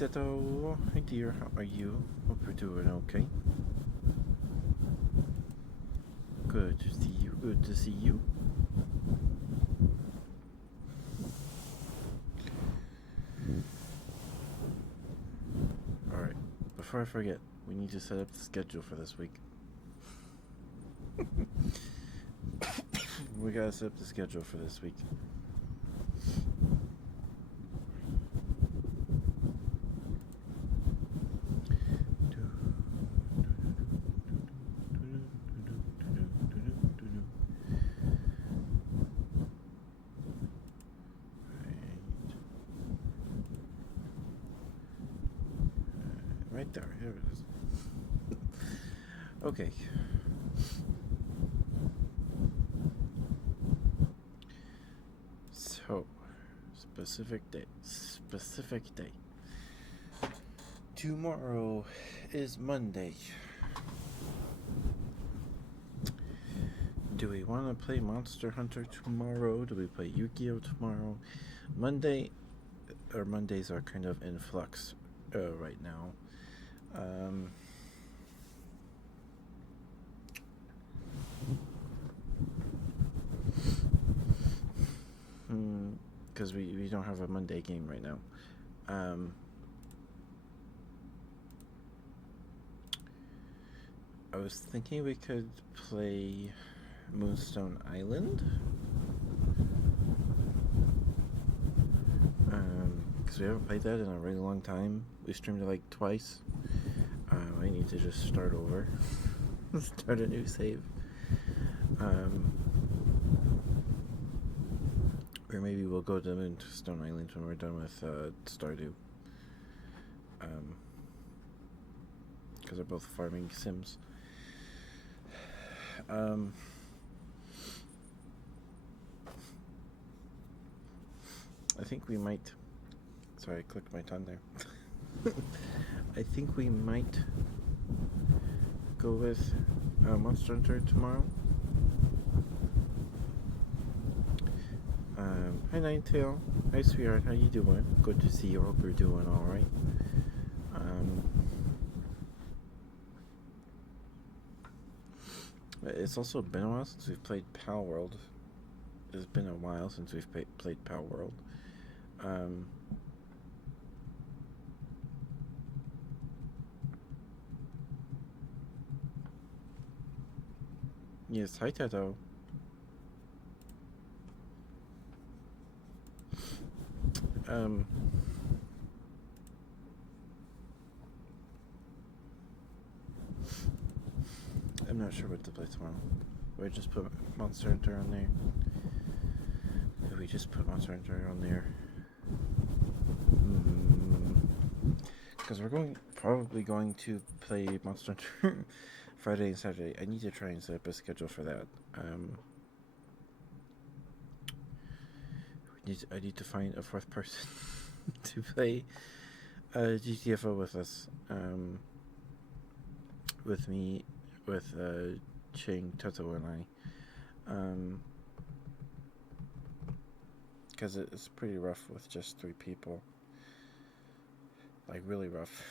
Tato. Hi dear, how are you? Hope you're doing okay. Good to see you. Good to see you. Alright, before I forget, we need to set up the schedule for this week. We gotta set up the schedule for this week. Right there, here it is. Okay. So, specific day. Tomorrow is Monday. Do we want to play Monster Hunter tomorrow? Do we play Yu-Gi-Oh tomorrow? Mondays are kind of in flux right now. Because we don't have a Monday game right now. I was thinking we could play Moonstone Island. Because we haven't played that in a really long time. We streamed it like twice. I need to just start over. Start a new save. Or maybe we'll go to Moonstone Island when we're done with Stardew. Because they're both farming sims. I think we might. Sorry, I clicked my tongue there. I think we might go with Monster Hunter tomorrow. Hi Ninetail. Hi sweetheart, how you doing? Good to see you. Hope you're doing alright. It's also been a while since we've played Pal World. It's been a while since we've played Pal World. Yes, hi Tato. I'm not sure what to play tomorrow. We just put Monster Hunter on there. We just put Monster Hunter on there. Because we're probably going to play Monster Hunter Friday and Saturday. I need to try and set up a schedule for that. I need to find a fourth person to play GTFO with us. With me, with Ching, Toto, and I. Because it's pretty rough with just 3 people. Like, really rough.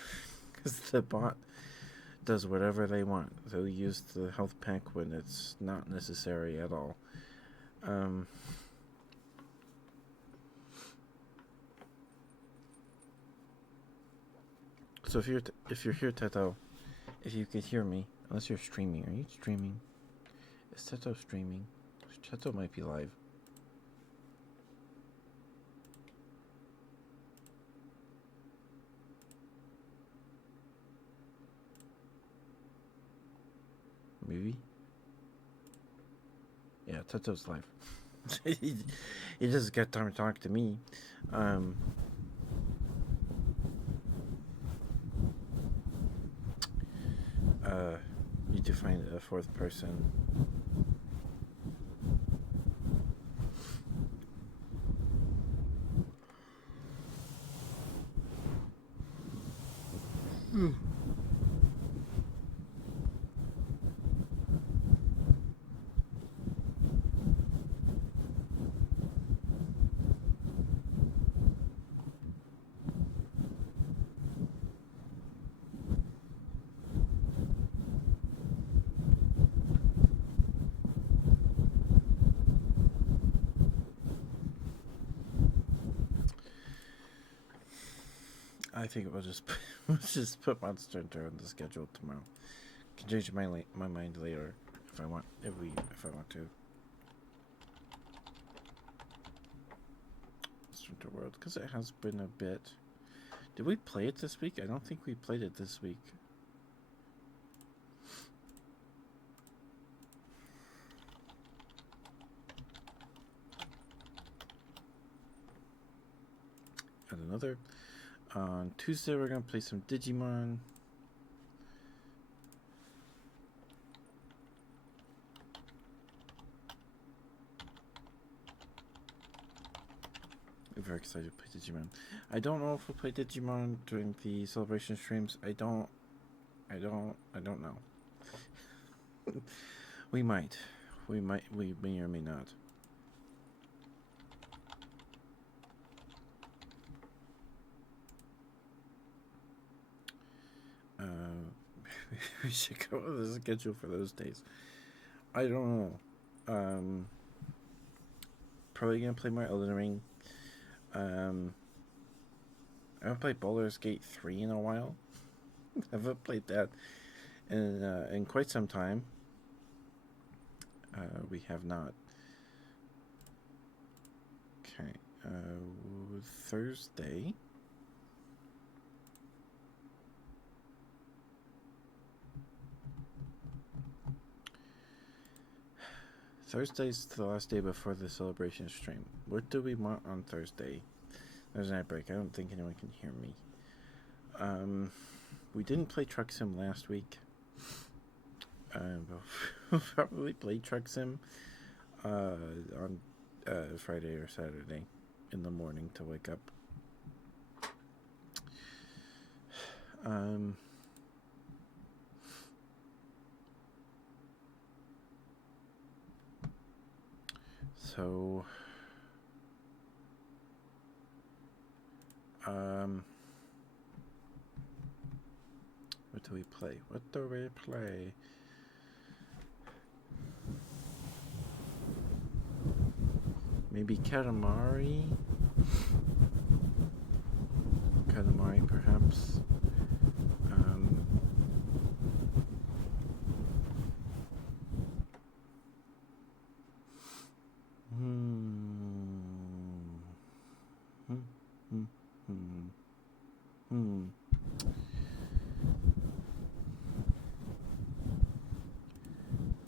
Because the bot does whatever they want. They'll use the health pack when it's not necessary at all. So if you're here, Teto, if you could hear me, unless you're streaming, are you streaming? Is Teto streaming? Teto might be live. Maybe. Yeah, Teto's live. He just got time to talk to me. Need to find a fourth person. I think we'll just put Monster Hunter on the schedule tomorrow. Can change my mind later if I want to. Monster Hunter World, because it has been a bit. Did we play it this week? I don't think we played it this week. And another. On Tuesday, we're going to play some Digimon. I'm very excited to play Digimon. I don't know if we'll play Digimon during the celebration streams. I don't know. We might. We may or may not. We should go with the schedule for those days. I don't know. Probably gonna play more Elden Ring. I haven't played Baldur's Gate 3 in a while. I haven't played that in quite some time. We have not. Okay. Thursday. Thursday's the last day before the celebration stream. What do we want on Thursday? There's a night break. I don't think anyone can hear me. We didn't play Truck Sim last week. We'll probably play Truck Sim on Friday or Saturday in the morning to wake up. So, what do we play? Maybe Katamari? Katamari, perhaps.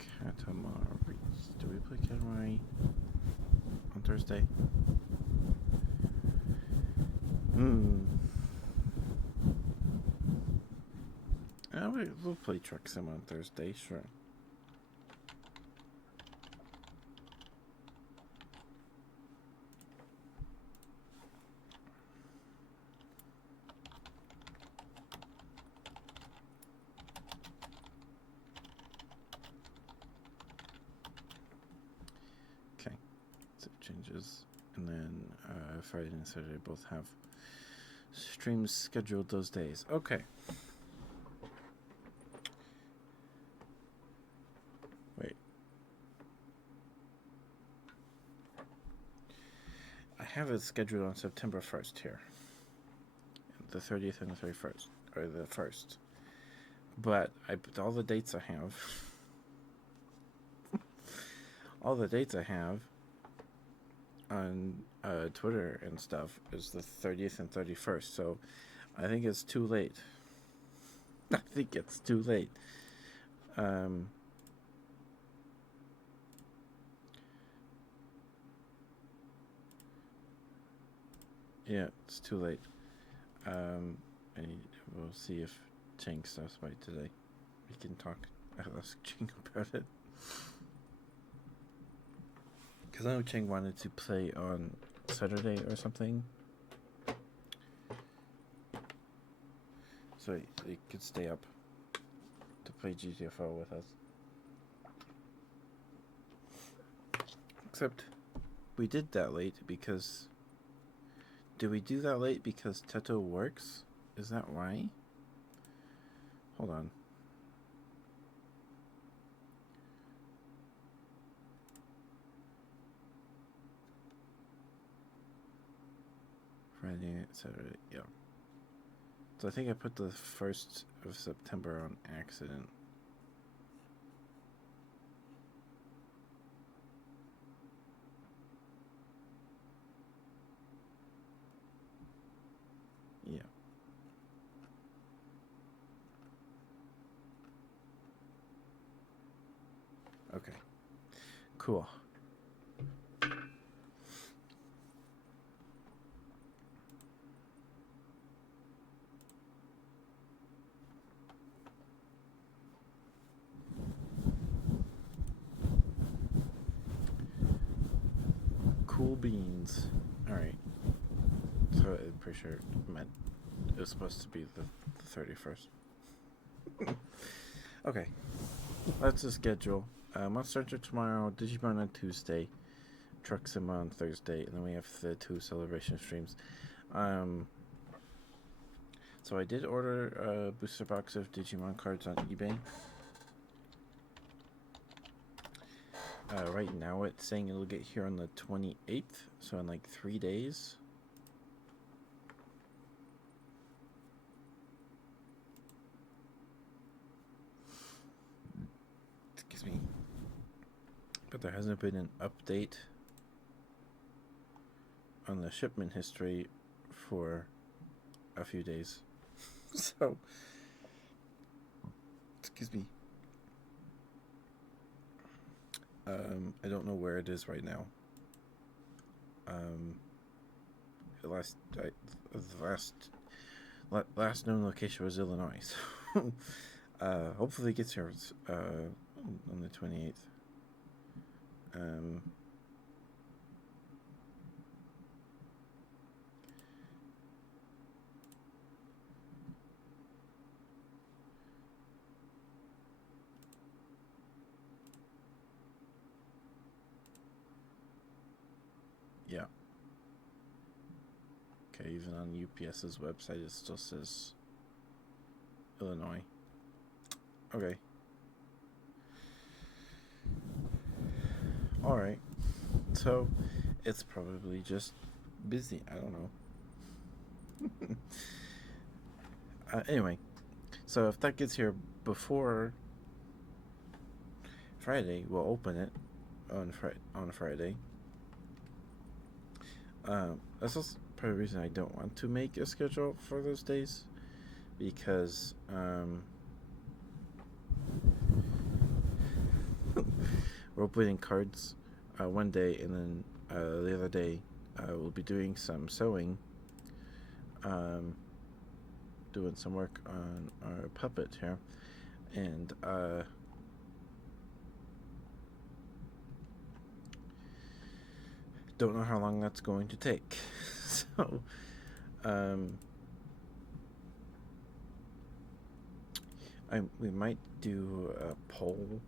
Katamari. Do we play Katamari on Thursday? We'll play Truck Sim on Thursday, sure. Okay, so changes, and then Friday and Saturday both have streams scheduled those days. Okay. Wait. I have it scheduled on September 1st here. The 30th and the 31st. Or the 1st. But I put all the dates I have. All the dates I have on Twitter and stuff is the 30th and 31st. So I think it's too late. I think it's too late. Yeah, it's too late. We'll see if Cheng stops by today. We can talk. I'll ask Cheng about it. Because I know Cheng wanted to play on Saturday or something. So he could stay up to play GTFO with us. Except we did that late because... Did we do that late because Teto works? Is that why? Hold on. Friday, Saturday, yeah. So I think I put the 1st of September on accident. Yeah. Okay. Cool. Cool beans. Alright. So I'm pretty sure it was supposed to be the 31st. Okay. That's the schedule. Monster Hunter tomorrow, Digimon on Tuesday, Truck Sim on Thursday, and then we have the 2 celebration streams. So I did order a booster box of Digimon cards on eBay. Right now it's saying it'll get here on the 28th, so in like 3 days. Excuse me. But there hasn't been an update on the shipment history for a few days. So, excuse me. I don't know where it is right now. The last known location was Illinois. So, hopefully it gets here on the 28th. Yeah. Okay, even on UPS's website, it still says Illinois. Okay. Alright. So, it's probably just busy. I don't know. Anyway, so if that gets here before Friday, we'll open it on Friday. That's also part of the reason I don't want to make a schedule for those days, because we're opening cards one day, and then the other day we'll be doing some sewing, doing some work on our puppet here, and don't know how long that's going to take. So we might do a poll.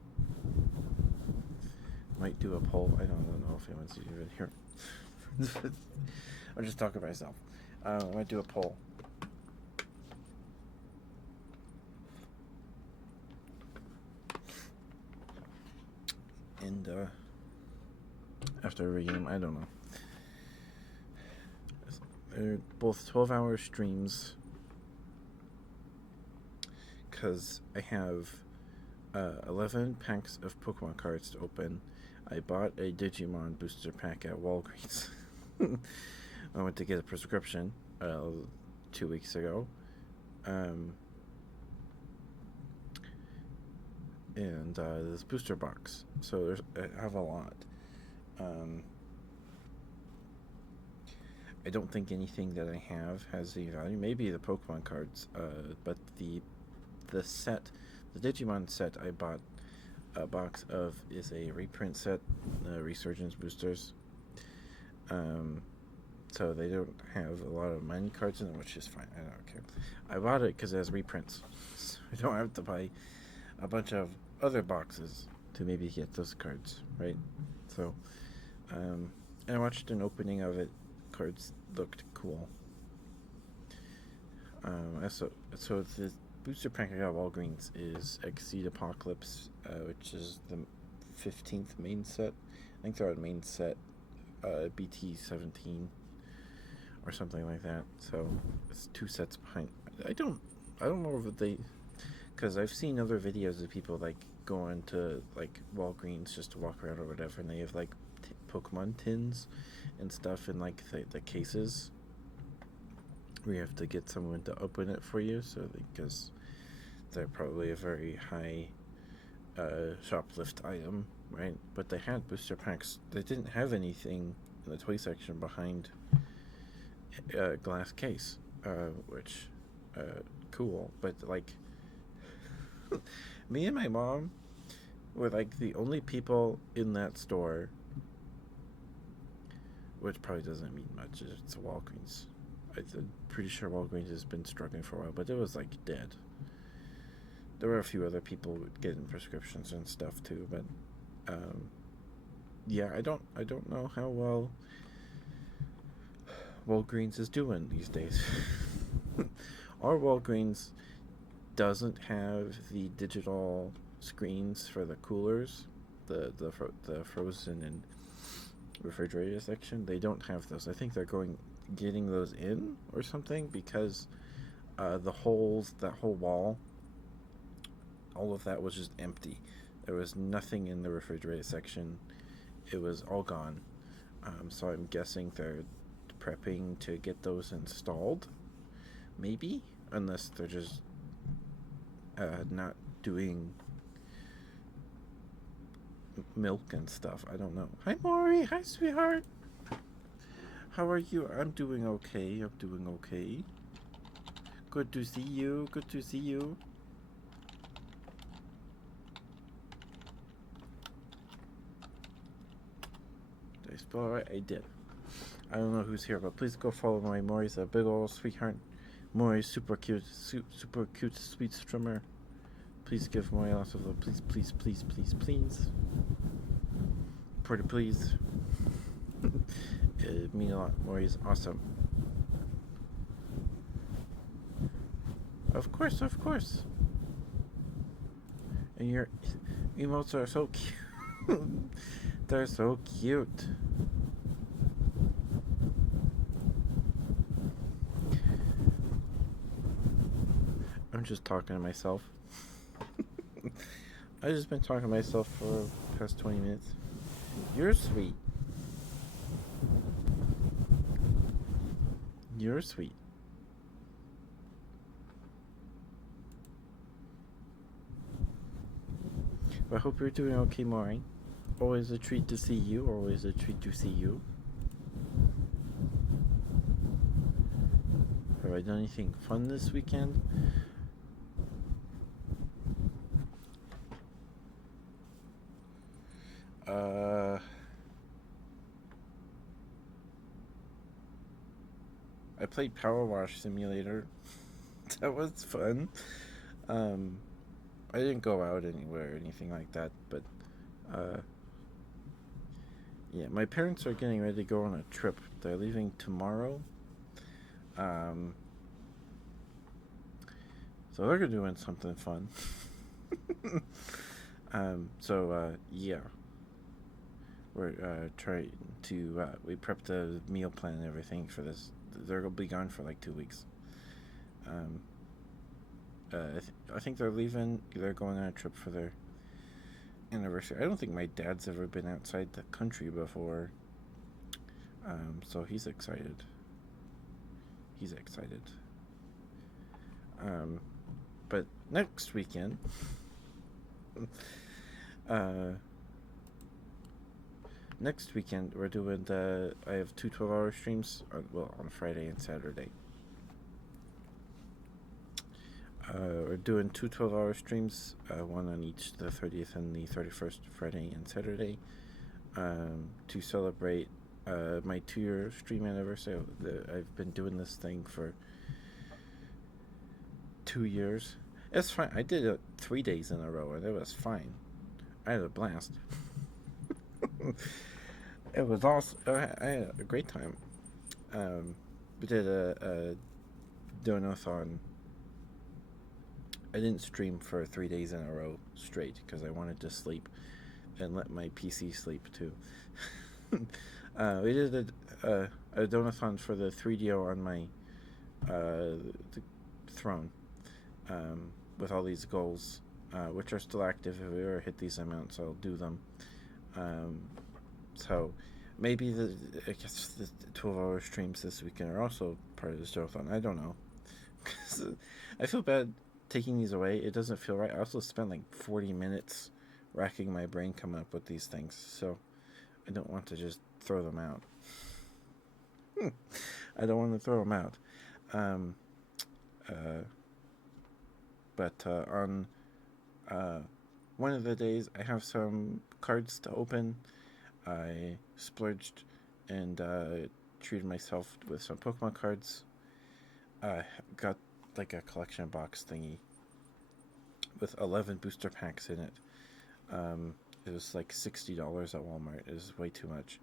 I don't know if anyone's even here. I'm just talking to myself. I might do a poll. And after reading them, I don't know. They're both 12-hour streams, because I have 11 packs of Pokemon cards to open. I bought a Digimon booster pack at Walgreens. I went to get a prescription 2 weeks ago. And this booster box. So I have a lot. I don't think anything that I have has any value. Maybe the Pokemon cards, but the set, the Digimon set I bought a box of is a reprint set, Resurgence boosters. So they don't have a lot of mini cards in them, which is fine. I don't care. I bought it because it has reprints. So I don't have to buy a bunch of other boxes to maybe get those cards, right? So, and I watched an opening of it. Cards looked cool. So the booster pack I got at Walgreens is Exceed Apocalypse, which is the 15th main set. I think they're on main set, BT 17 or something like that. So it's 2 sets behind. I don't I don't know if they, because I've seen other videos of people like going to like Walgreens just to walk around or whatever, and they have like Pokemon tins and stuff in like the cases where you have to get someone to open it for you, so because they're probably a very high shoplift item, right? But they had booster packs. They didn't have anything in the toy section behind a glass case, which cool. But like, me and my mom were like the only people in that store, which probably doesn't mean much. It's a Walgreens. I'm pretty sure Walgreens has been struggling for a while, but it was like dead. There were a few other people getting prescriptions and stuff too, but yeah, I don't know how well Walgreens is doing these days. Our Walgreens doesn't have the digital screens for the coolers, the frozen and refrigerator section. They don't have those. I think they're getting those in or something, because that whole wall, all of that was just empty. There was nothing in the refrigerator section. It was all gone. So I'm guessing they're prepping to get those installed. Maybe, unless they're just not doing milk and stuff. I don't know. Hi, Maury. Hi, sweetheart. How are you? I'm doing okay. I'm doing okay. Good to see you. Good to see you. Did I spell it right? I did. I don't know who's here, but please go follow Maury. Maury's a big old sweetheart. Maury's super cute, super cute, sweet strummer. Please give Maury lots of love. Please, please, please, please, please. Pretty please. It means a lot. Maury's awesome. Of course, of course. And your emotes are so cute. They're so cute. I'm just talking to myself. I've just been talking to myself for the past 20 minutes. You're sweet. You're sweet. I hope you're doing okay, Maury. Always a treat to see you. Always a treat to see you. Have I done anything fun this weekend? I played Power Wash Simulator. That was fun. I didn't go out anywhere or anything like that, but yeah, my parents are getting ready to go on a trip. They're leaving tomorrow. So they're doing something fun. Yeah, we're trying to we prepped a meal plan and everything for this. They're gonna be gone for like 2 weeks. I think they're leaving. They're going on a trip for their anniversary. I don't think my dad's ever been outside the country before. So he's excited. He's excited. But next weekend, we're doing I have two 12-hour streams, on Friday and Saturday. We're doing two 12-hour streams, one on each the 30th and the 31st, Friday and Saturday, to celebrate my 2-year stream anniversary. I've been doing this thing for 2 years. It's fine. I did it 3 days in a row, and it was fine. I had a blast. It was awesome. I had a great time. We did a donathon. I didn't stream for 3 days in a row straight because I wanted to sleep and let my PC sleep too. We did a donathon for the 3DO on my the throne, with all these goals, which are still active. If we ever hit these amounts, I'll do them. So maybe I guess the 12-hour streams this weekend are also part of this donathon. I don't know. I feel bad taking these away. It doesn't feel right. I also spent like 40 minutes racking my brain coming up with these things, so I don't want to just throw them out. I don't want to throw them out. But on one of the days, I have some cards to open. I splurged and treated myself with some Pokemon cards. Got like a collection box thingy with 11 booster packs in it. It was like $60 at Walmart. It was way too much.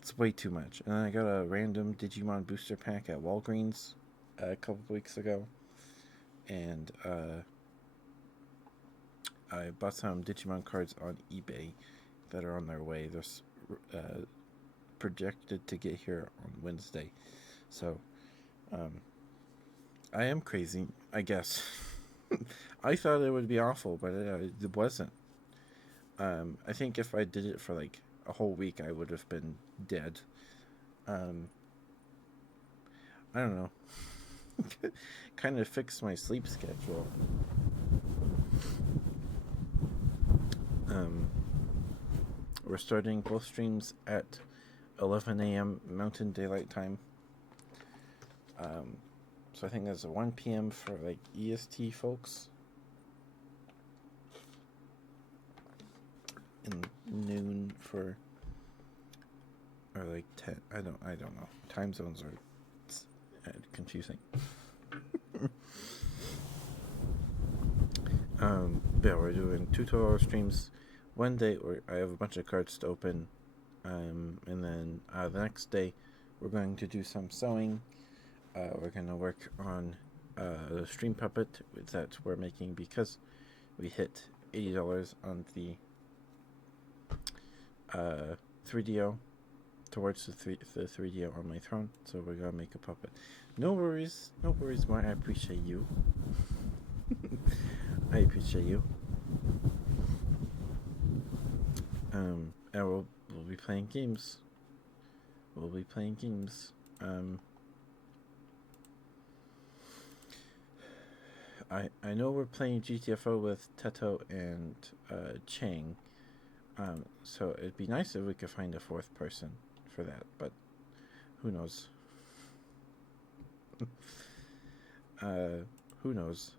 It's way too much. And then I got a random Digimon booster pack at Walgreens a couple of weeks ago. And I bought some Digimon cards on eBay that are on their way. They're projected to get here on Wednesday. So I am crazy, I guess. I thought it would be awful, but it wasn't. I think if I did it for like a whole week, I would have been dead. I don't know. Kind of fixed my sleep schedule. We're starting both streams at 11 a.m. Mountain Daylight Time. So I think that's a 1 p.m. for like EST folks. And noon for, or like 10. I don't know. Time zones are confusing. Yeah, we're doing 2 12-hour streams. One day I have a bunch of cards to open, and then the next day we're going to do some sewing. We're going to work on the stream puppet that we're making because we hit $80 on the 3DO towards the 3DO on my throne. So we're going to make a puppet. No worries, Mark. I appreciate you. I appreciate you. And we'll be playing games. I know we're playing GTFO with Teto and Chang. So it'd be nice if we could find a 4th person for that, but who knows? Who knows?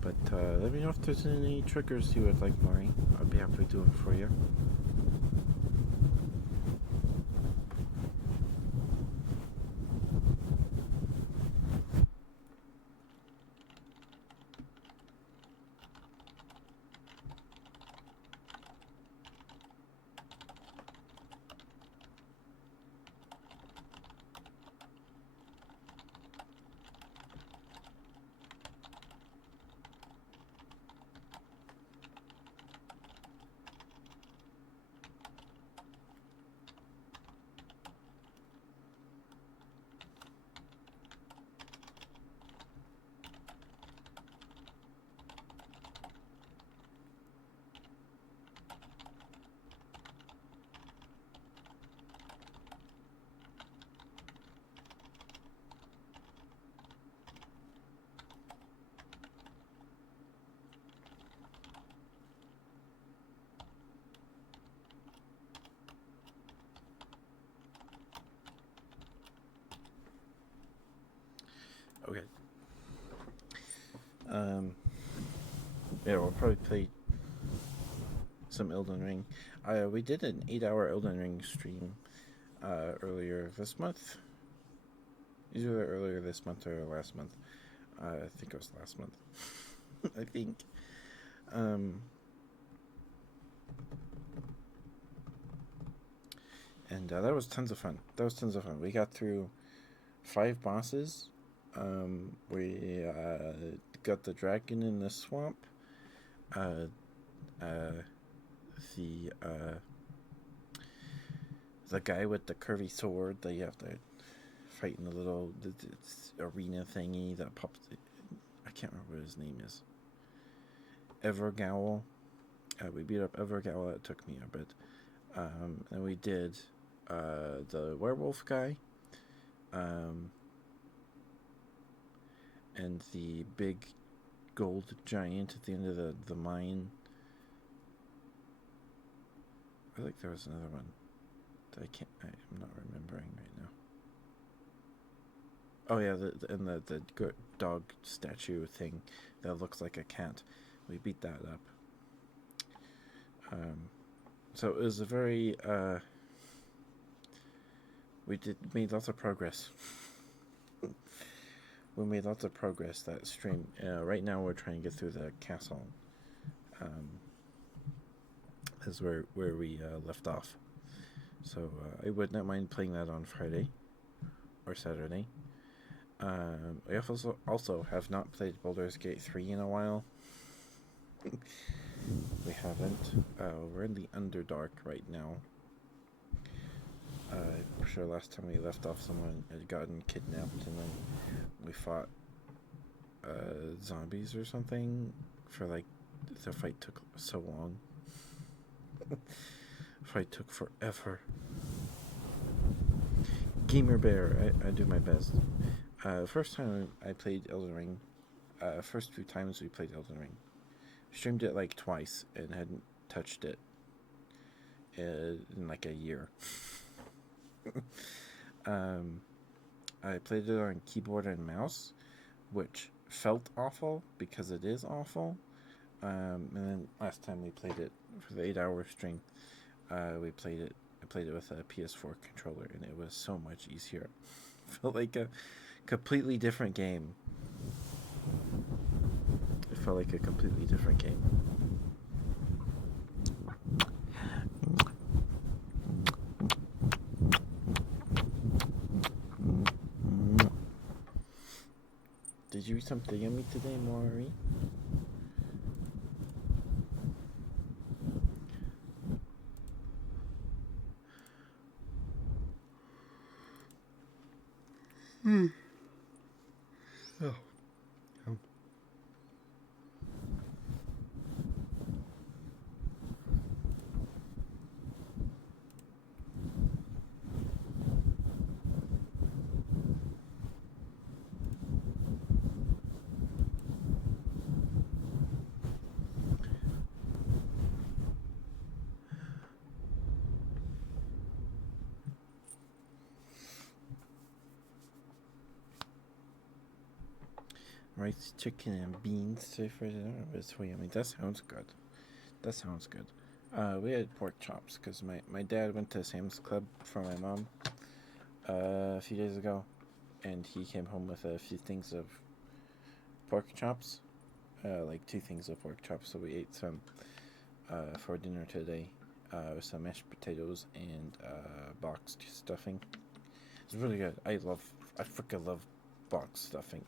But let me know if there's any triggers you would like, Maury. I'd be happy to do them for you. Okay. Yeah, we'll probably play some Elden Ring. We did an 8-hour Elden Ring stream earlier this month. Either earlier this month or last month. I think it was last month. I think. And that was tons of fun. That was tons of fun. We got through 5 bosses. We got the dragon in the swamp. Uh, uh, the the guy with the curvy sword that you have to fight in the little arena thingy that pops. I can't remember what his name is. Evergowl. We beat up Evergowl. That took me a bit. And we did the werewolf guy. And the big gold giant at the end of the mine. I think there was another one that I'm not remembering right now. Oh yeah, the dog statue thing that looks like a cat. We beat that up. So it was a very we made lots of progress. We made lots of progress that stream. Right now we're trying to get through the castle. Is where we left off. So I would not mind playing that on Friday or Saturday. I also have not played Baldur's Gate 3 in a while. We haven't. We're in the Underdark right now. I'm sure last time we left off, someone had gotten kidnapped, and then we fought zombies or something. The fight took so long. Fight took forever. Gamer Bear, I do my best. First time I played Elden Ring, first 2 times we played Elden Ring, streamed it like twice and hadn't touched it in like a year. I played it on keyboard and mouse, which felt awful because it is awful. And then last time we played it for the 8-hour stream, I played it with a PS4 controller, and it was so much easier. It felt like a completely different game. It felt like a completely different game. Did you eat something yummy today, Maury? Oh. Rice, chicken, and beans. It's so yummy. That sounds good. That sounds good. We had pork chops because my dad went to Sam's Club for my mom a few days ago, and he came home with a few things of pork chops, like 2 things of pork chops. So we ate some for dinner today, with some mashed potatoes and boxed stuffing. It's really good. I freaking love boxed stuffing.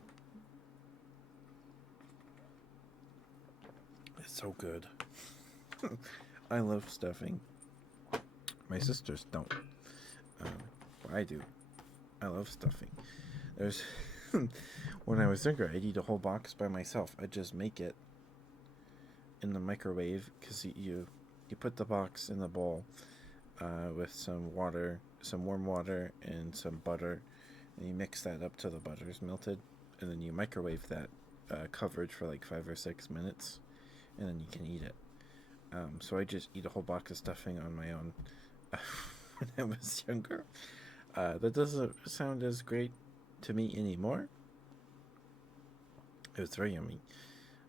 It's so good. I love stuffing. My sisters don't. But I do. I love stuffing. There's when I was younger, I'd eat a whole box by myself. I'd just make it in the microwave because you put the box in the bowl with some water, some warm water, and some butter, and you mix that up till the butter's melted, and then you microwave that coverage for like 5 or 6 minutes, and then you can eat it. So I just eat a whole box of stuffing on my own when I was younger. That doesn't sound as great to me anymore. It was very yummy.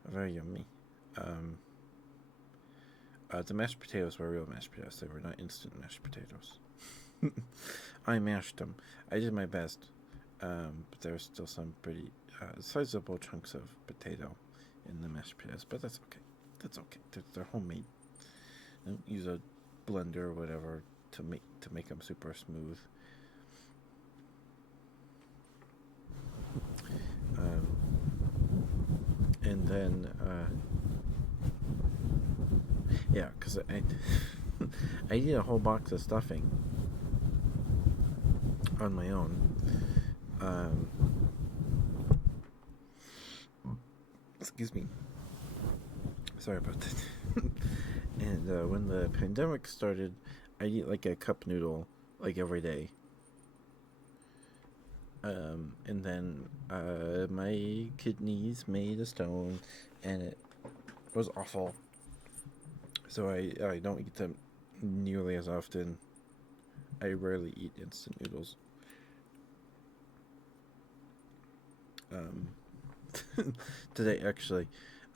Very yummy. The mashed potatoes were real mashed potatoes. They were not instant mashed potatoes. I mashed them. I did my best. But there were still some pretty sizable chunks of potato in the mashed potatoes. But that's okay. That's okay. They're homemade. Don't use a blender or whatever to to make them super smooth. And then, yeah, because I eat a whole box of stuffing on my own. Excuse me. Sorry about that. And when the pandemic started, I eat like a cup noodle like every day. And then my kidneys made a stone, and it was awful. So I don't eat them nearly as often. I rarely eat instant noodles. Today actually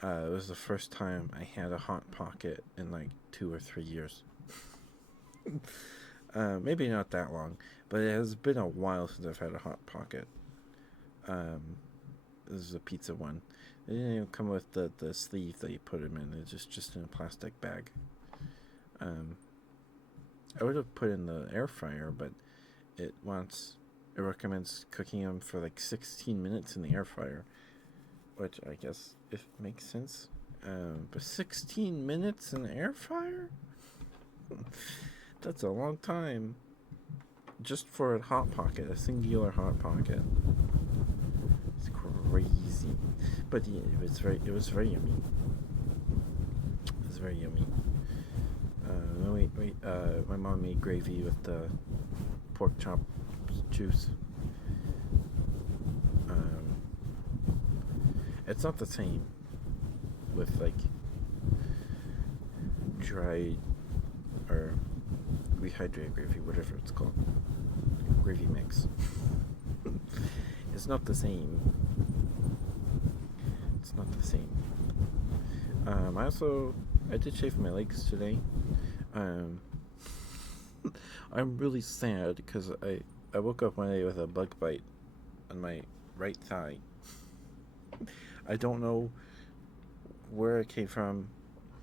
was the first time I had a Hot Pocket in like 2 or 3 years. Maybe not that long, but it has been a while since I've had a Hot Pocket. This is a pizza one. It didn't even come with the sleeve that you put them in. It's just in a plastic bag. I would have put in the air fryer, but it recommends cooking them for like 16 minutes in the air fryer, which I guess it makes sense. But 16 minutes in the air fryer? That's a long time. Just for a Hot Pocket, a singular Hot Pocket. It's crazy. But yeah, it was very yummy. It was very yummy. My mom made gravy with the pork chop juice. It's not the same with like dried or rehydrated gravy, whatever it's called, gravy mix. It's not the same. It's not the same. I did shave my legs today. I'm really sad because I woke up one day with a bug bite on my right thigh. I don't know where it came from.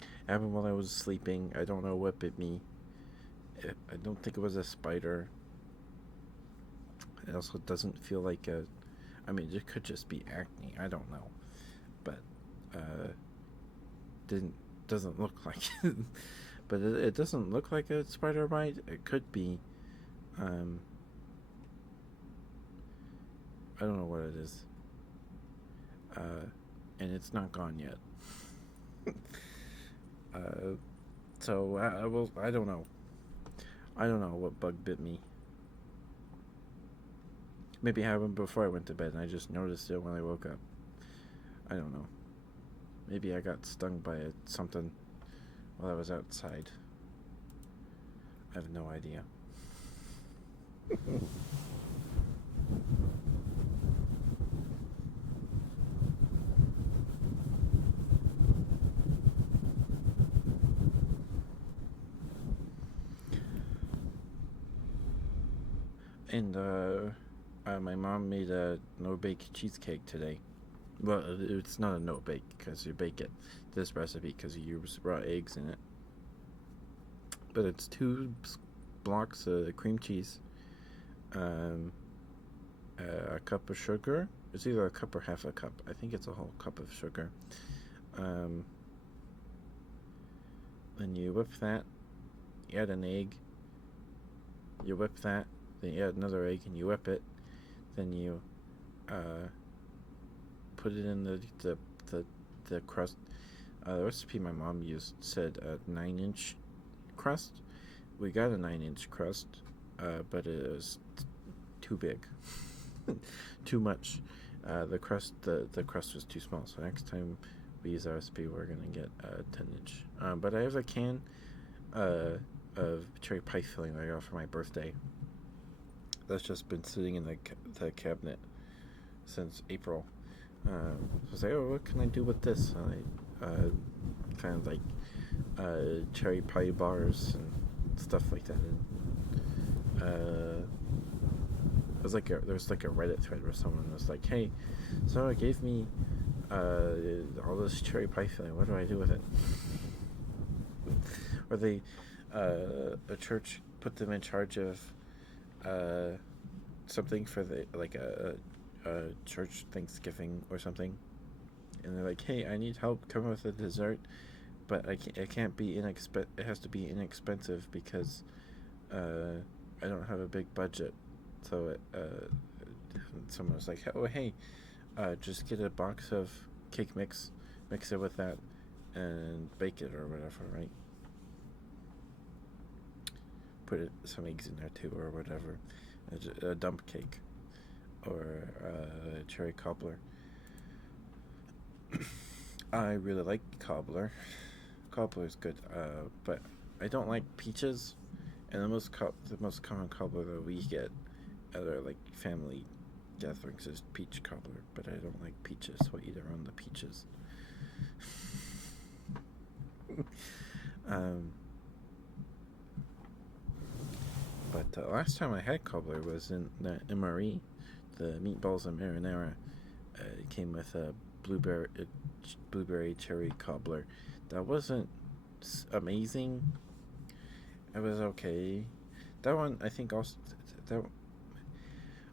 It happened while I was sleeping. I don't know what bit me. I don't think it was a spider. It also doesn't feel like it could just be acne. I don't know. But doesn't look like it. But it doesn't look like a spider bite. It could be. I don't know what it is. And it's not gone yet. So I don't know. I don't know what bug bit me. Maybe it happened before I went to bed and I just noticed it when I woke up. I don't know. Maybe I got stung by something while I was outside. I have no idea. And my mom made a no-bake cheesecake today. Well, it's not a no-bake because you bake it. This recipe because you use raw eggs in it. But it's 2 blocks of cream cheese, a cup of sugar. It's either a cup or half a cup. I think it's a whole cup of sugar. Then you whip that. You add an egg. You whip that. Then you add another egg and you whip it. Then you put it in the crust. The recipe my mom used said a 9-inch crust. We got a 9-inch crust, but it was too big, too much. The crust was too small. So next time we use our recipe, we're gonna get a 10-inch. But I have a can of cherry pie filling that I got for my birthday. That's just been sitting in the cabinet since April. So I was like, oh, what can I do with this? And I found like cherry pie bars and stuff like that. And there was like a Reddit thread where someone was like, hey, so it gave me all this cherry pie filling. What do I do with it? Or a church put them in charge of uh, something for the like a church Thanksgiving or something, and they're like, "Hey, I need help. Come with a dessert, but it can't be It has to be inexpensive because uh, I don't have a big budget." So someone was like, "Oh, hey, just get a box of cake mix it with that, and bake it or whatever, right? Put some eggs in there too or whatever. A dump cake or cherry cobbler." I really like cobbler. Cobbler is good, but I don't like peaches. And the most common cobbler that we get at our like family gatherings is peach cobbler, but I don't like peaches, so I eat around the peaches. um, but last time I had cobbler was in the MRE, the meatballs and marinara. It came with a blueberry cherry cobbler. That wasn't amazing. It was okay. That one, that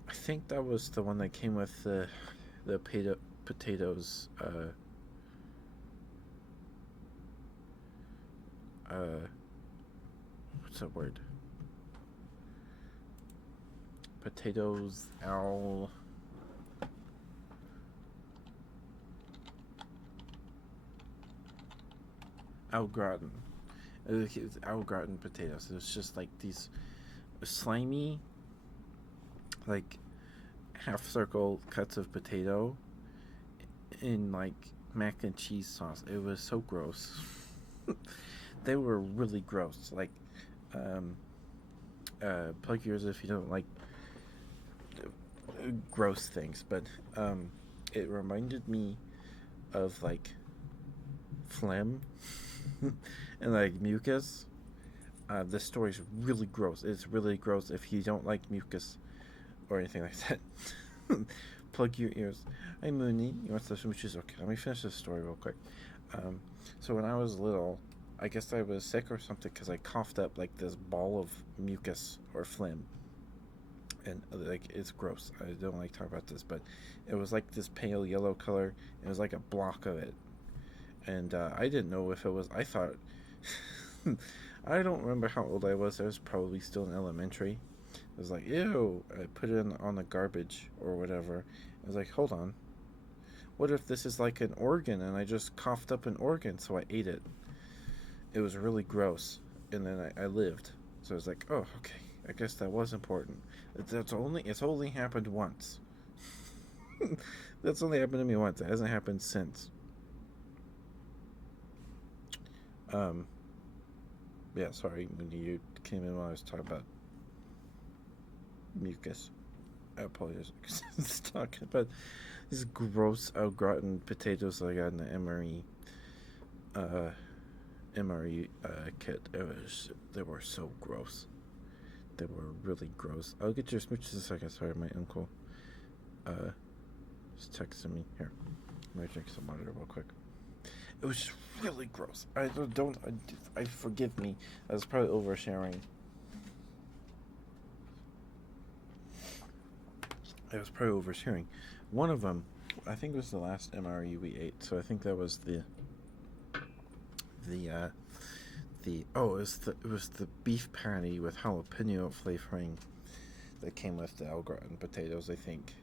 I think that was the one that came with the potatoes. What's that word? Potatoes au gratin. It was au gratin potatoes. It was just like these slimy, like half circle cuts of potato in like mac and cheese sauce. It was so gross. They were really gross. Like, um, plug yours if you don't like gross things, but it reminded me of like phlegm and like mucus. This story's really gross. It's really gross if you don't like mucus or anything like that. Plug your ears. Hi, Mooney. You want some smooches? Okay, let me finish this story real quick. So when I was little, I guess I was sick or something because I coughed up like this ball of mucus or phlegm. And like it's gross. I don't like talking about this, but it was like this pale yellow color. It was like a block of it, and I didn't know if it was. I thought I don't remember how old I was. I was probably still in elementary. I was like, ew. I put it on the garbage or whatever. I was like, hold on. What if this is like an organ and I just coughed up an organ, so I ate it? It was really gross, and then I lived. So I was like, oh, okay. I guess that was important. It's only happened once. That's only happened to me once. It hasn't happened since. Um, yeah, sorry when you came in when I was talking about mucus. I apologize. I was talking about these gross au gratin potatoes that I got in the uh, MRE kit. They were so gross. They were really gross. I'll get your smooches in a second. Sorry, my uncle uh, just texted me. Here, I'm gonna drink some water real quick. It was just really gross. I forgive me. I was probably oversharing. I was probably oversharing. One of them, I think, was the last MRE we ate. So I think that was the it was the beef patty with jalapeno flavoring that came with the au gratin potatoes. I think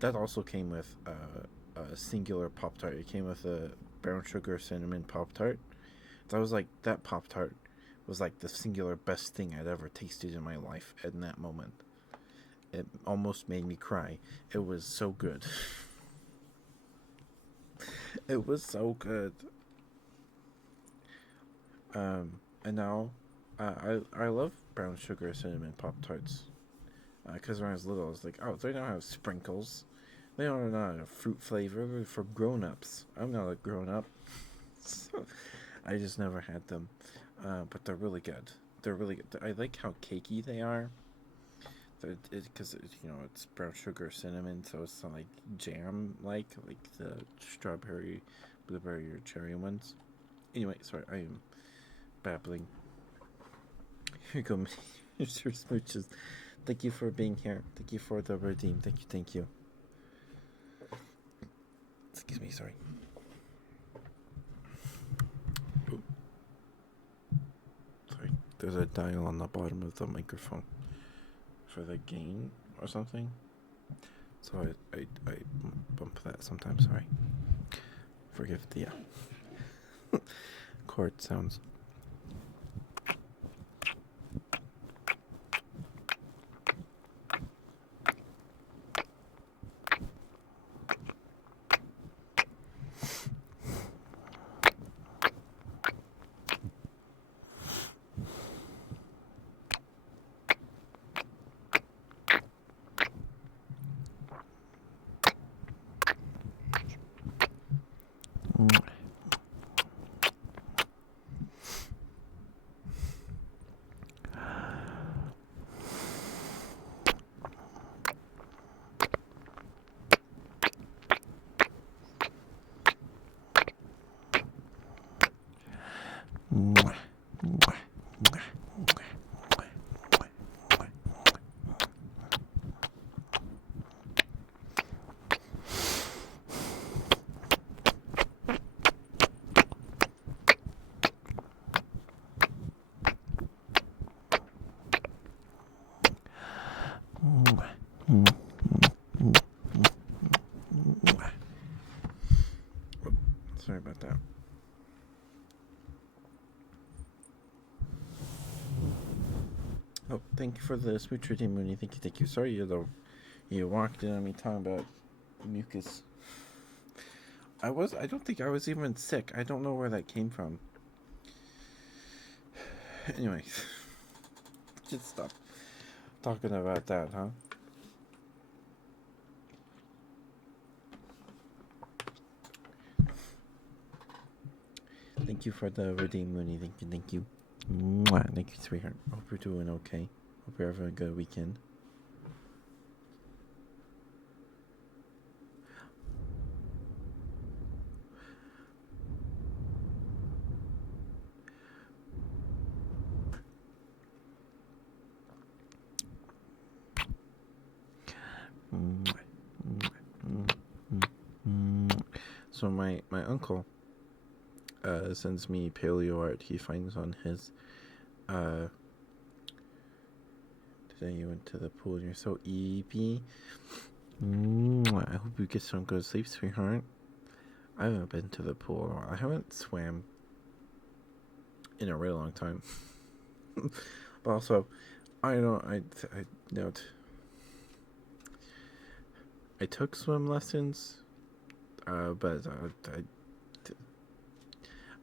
that also came with a singular pop tart. It came with a brown sugar cinnamon pop tart. That pop tart was like the singular best thing I'd ever tasted in my life. In that moment, it almost made me cry. It was so good. It was so good. And now, I love brown sugar cinnamon pop tarts. Because when I was little, I was like, oh, they don't have sprinkles. They don't have fruit flavor. They're for grown ups. I'm not a grown up. So I just never had them. But they're really good. They're really good. I like how cakey they are. Because it's brown sugar cinnamon, so it's not like jam like the strawberry, blueberry, or cherry ones. Anyway, sorry, I am babbling Here you go. Here's your smooches. Thank you for being here. Thank you for the redeem. Thank you. Thank you. Excuse me. Sorry. Ooh. Sorry. There's a dial on the bottom of the microphone for the gain or something. So I bump that sometimes. Sorry. Forgive the chord sounds. Sorry about that. Oh, thank you for the smooch redeem, Mooney. Thank you. Sorry, you walked in on me talking about mucus. I don't think I was even sick. I don't know where that came from. Anyway, just stop talking about that, huh? Thank you for the redeem, Mooney. Thank you. Mwah. Thank you, sweetheart. Hope you're doing okay. Hope you're having a good weekend. So my uncle sends me paleo art he finds on his today you went to the pool and you're so eepy. I hope you get some good sleep, sweetheart. I haven't been to the pool in a while. I haven't swam in a really long time. But also, I took swim lessons, but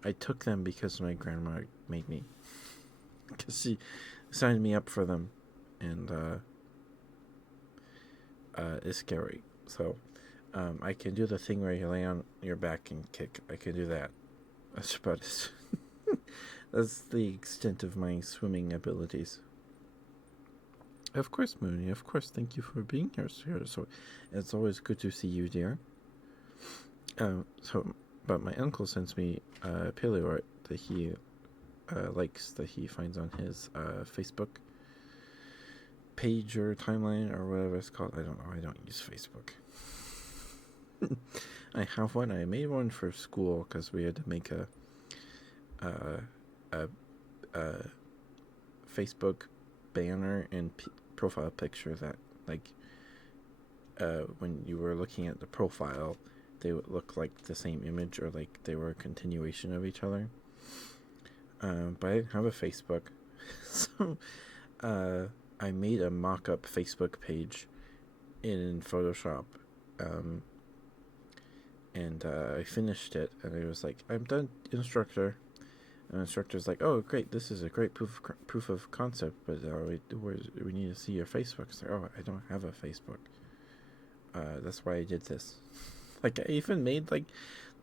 I took them because my grandma made me. Because she signed me up for them, and it's scary. So I can do the thing where you lay on your back and kick. I can do that. That's about it. That's the extent of my swimming abilities. Of course, Mooney. Of course. Thank you for being here. So it's always good to see you, dear. But my uncle sends me paleo art that he likes, that he finds on his Facebook page or timeline or whatever it's called. I don't know. I don't use Facebook. I have one. I made one for school because we had to make a Facebook banner and profile picture that, like, when you were looking at the profile, they would look like the same image or like they were a continuation of each other. But I didn't have a Facebook, so I made a mock-up Facebook page in Photoshop, and I finished it, and it was like, I'm done, instructor. And the instructor's like, oh, great, this is a great proof of concept, but we need to see your Facebook. It's like, oh, I don't have a Facebook. That's why I did this. Like, I even made, like,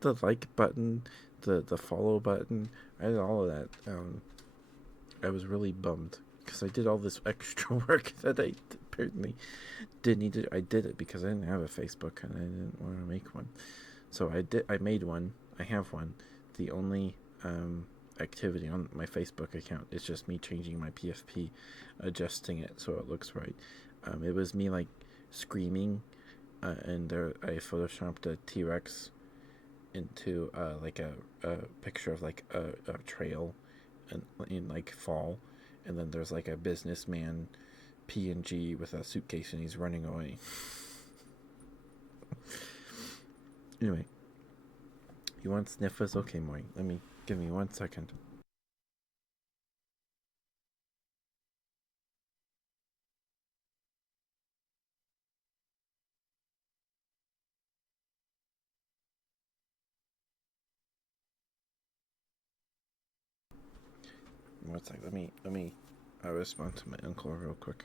the like button, the follow button. I did all of that. I was really bummed because I did all this extra work that I apparently didn't need to. I did it because I didn't have a Facebook and I didn't want to make one. So I made one. I have one. The only activity on my Facebook account. It's just me changing my PFP, adjusting it so it looks right. It was me like screaming, and there I photoshopped a T-Rex into like a picture of like a trail, and in like fall, and then there's like a businessman PNG with a suitcase and he's running away. Anyway, you want sniffers? Okay, Maury. Give me 1 second. One sec. Let me respond to my uncle real quick.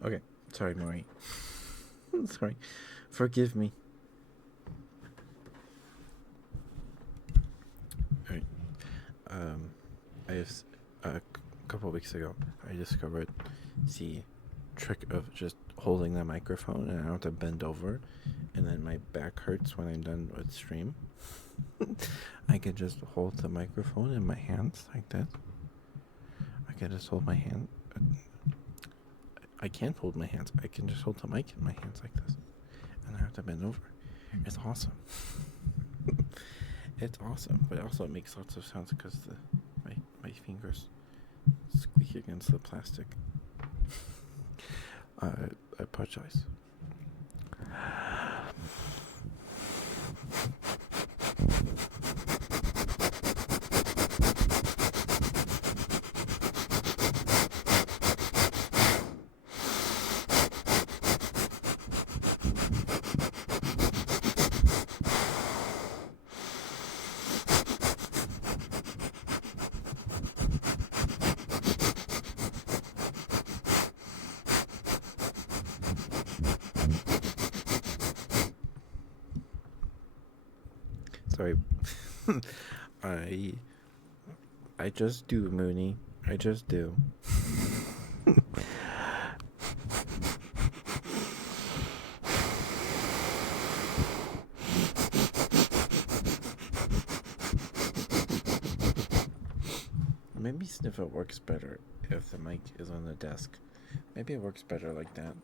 Okay, sorry, Maury. Sorry, forgive me. All right. A couple weeks ago, I discovered the trick of just holding the microphone, and I don't have to bend over, and then my back hurts when I'm done with stream. I can just hold the microphone in my hands like this. I can just hold my hand. I can't hold my hands. I can just hold the mic in my hands like this, and I have to bend over. It's awesome. It's awesome, but also it makes lots of sounds because my fingers squeak against the plastic. I apologize. Sorry. I just do, Mooney. I just do. Maybe Sniffer works better if the mic is on the desk. Maybe it works better like that.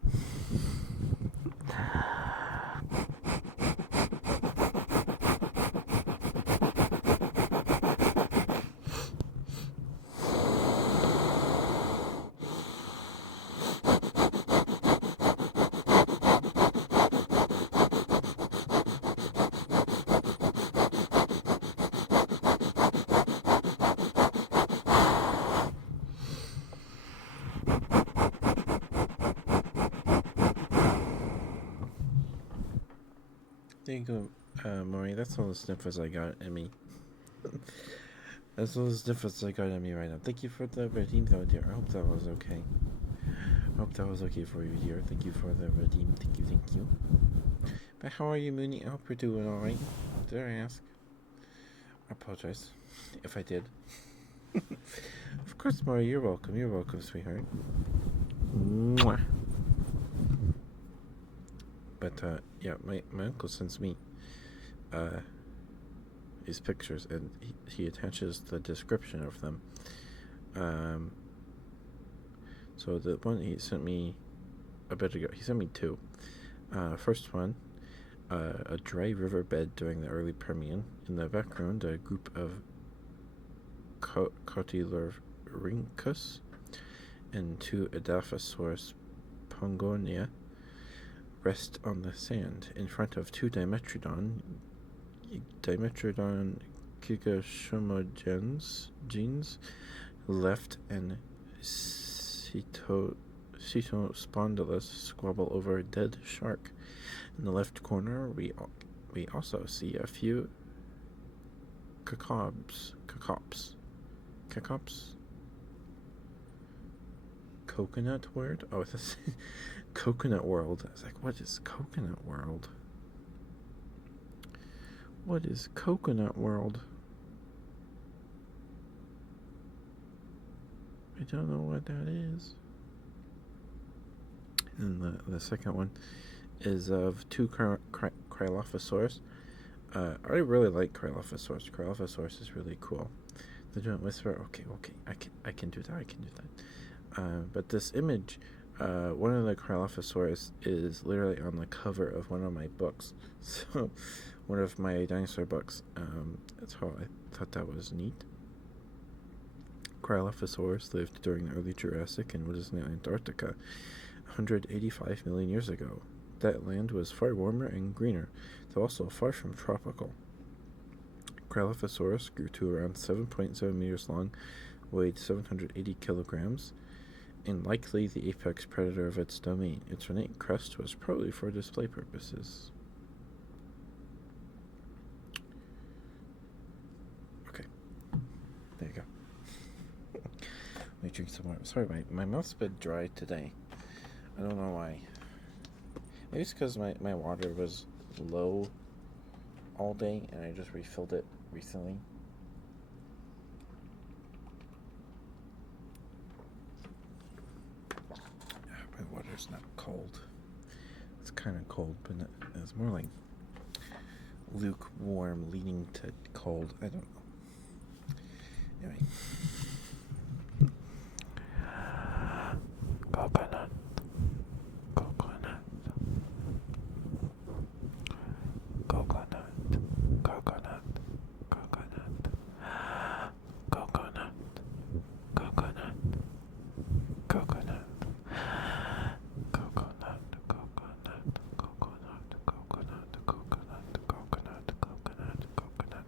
There you go, Maury. That's all the sniffers I got in me. That's all the sniffers I got in me right now. Thank you for the redeem, though, dear. I hope that was okay. I hope that was okay for you, dear. Thank you for the redeem. Thank you. But how are you, Mooney? I hope you're doing alright. Did I ask? I apologize if I did. Of course, Maury, you're welcome. You're welcome, sweetheart. Mwah. But yeah, my uncle sends me his pictures, and he attaches the description of them. So the one he sent me a bit ago, he sent me two. First one, a dry riverbed during the early Permian. In the background, a group of Cotyledorhynchus and two Edaphosaurus pongonia rest on the sand in front of two Dimetrodon gigashomogens genes left and cetospondylus squabble over a dead shark. In the left corner, we also see a few cacops. Coconut word? Oh, this Coconut World. I was like, what is Coconut World? What is Coconut World? I don't know what that is. And the second one is of two Cryolophosaurus. I really like Cryolophosaurus. Cryolophosaurus is really cool. The giant whisperer. Okay, I can do that. But this image, one of the Cryolophosaurus is literally on the cover of one of my books. So, one of my dinosaur books. That's how I thought that was neat. Cryolophosaurus lived during the early Jurassic in what is now Antarctica, 185 million years ago. That land was far warmer and greener, though also far from tropical. Cryolophosaurus grew to around 7.7 meters long, weighed 780 kilograms, and likely the apex predator of its domain. Its ornate crest was probably for display purposes. Okay, there you go. Let me drink some water. Sorry, my mouth's a bit dry today. I don't know why. Maybe it's because my water was low all day and I just refilled it recently. My water's not cold. It's kind of cold, but it's more like lukewarm leaning to cold. I don't know. Anyway. Coconut. Coconut. Coconut. Coconut. Coconut. Coconut. Coconut. Coconut. Coconut. Coconut. Coconut. Coconut. Coconut. Coconut. Coconut. Coconut.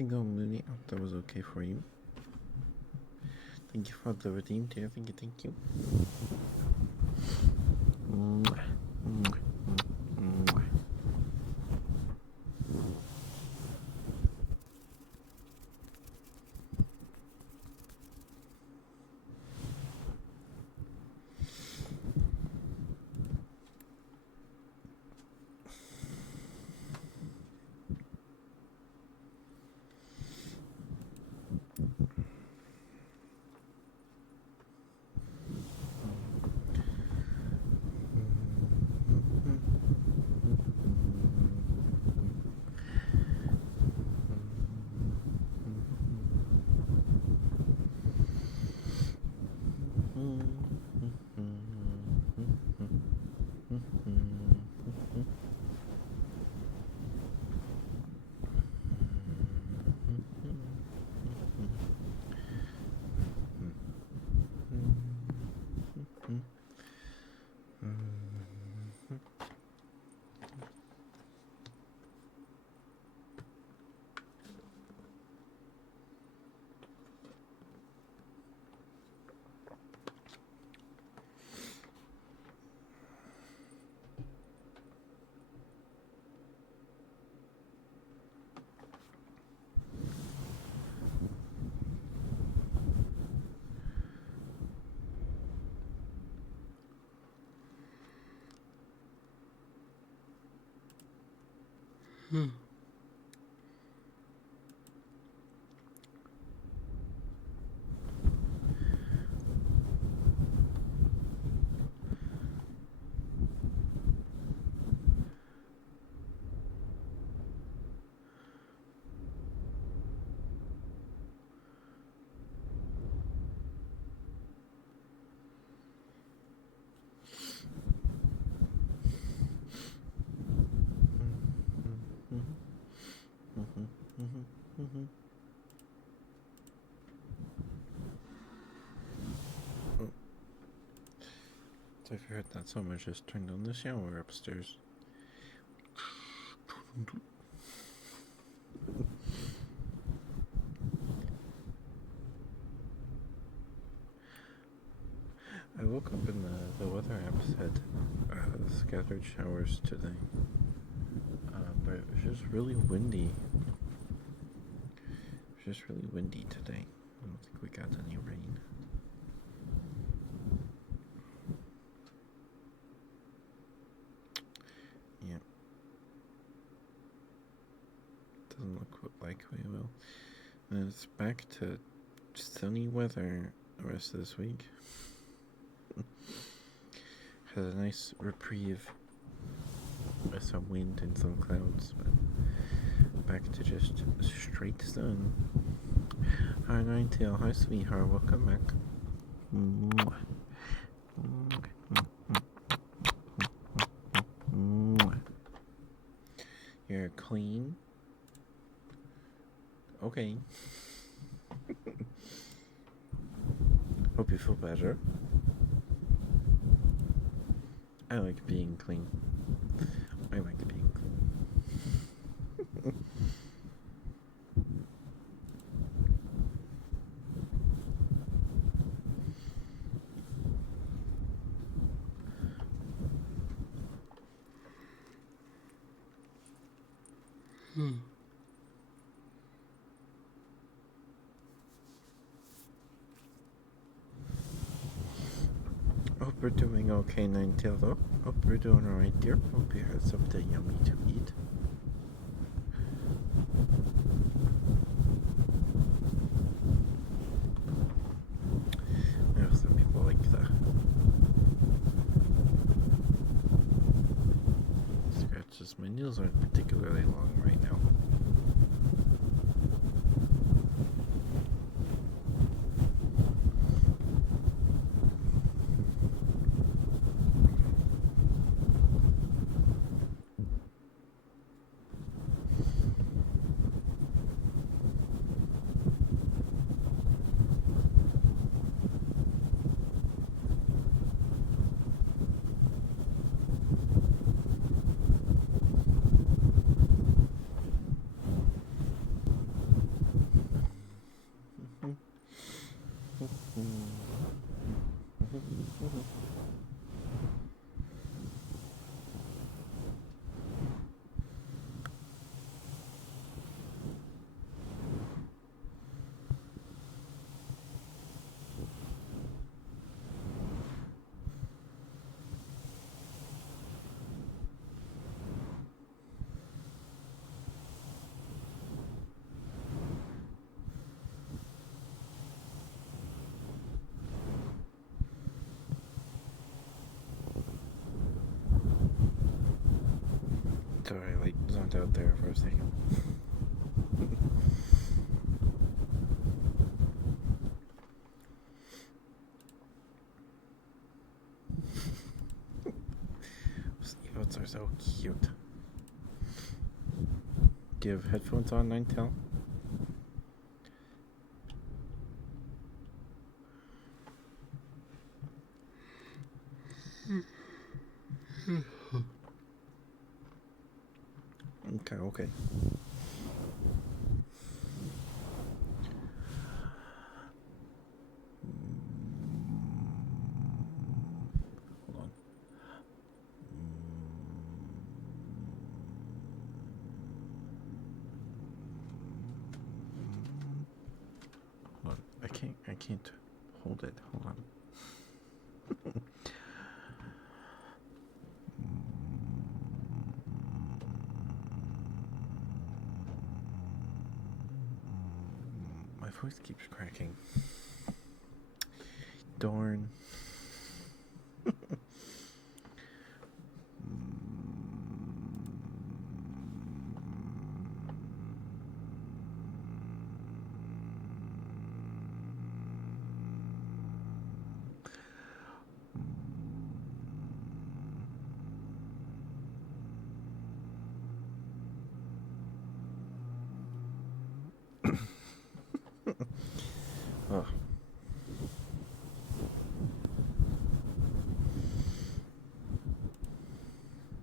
to go, Mooney. Oh, that was okay for you. Thank you for the redeem, dear. Thank you. So if you heard that, someone just turned on the shower upstairs. I woke up and the weather app said scattered showers today, but it was just really windy. It was just really windy today. I don't think we got any rain. Yeah. Doesn't look like we will. And it's back to sunny weather the rest of this week. Had a nice reprieve with some wind and some clouds, but back to just straight sun. Hi, Ninetail. Hi, sweetheart. Welcome back. You're clean. Okay. Hope you feel better. I like being clean. I like being clean. Hope we're doing okay, Ninetail, though. Hope we're doing alright, dear. Hope you had something yummy to eat. I know some people like the scratches. My nails aren't particularly long right now. Sorry, I zoned out there for a second. Those emotes are so cute. Do you have headphones on, Ninetale? Okay. Hold on. Hold on. I can't hold it. Hold on. My voice keeps cracking. Darn. Oh.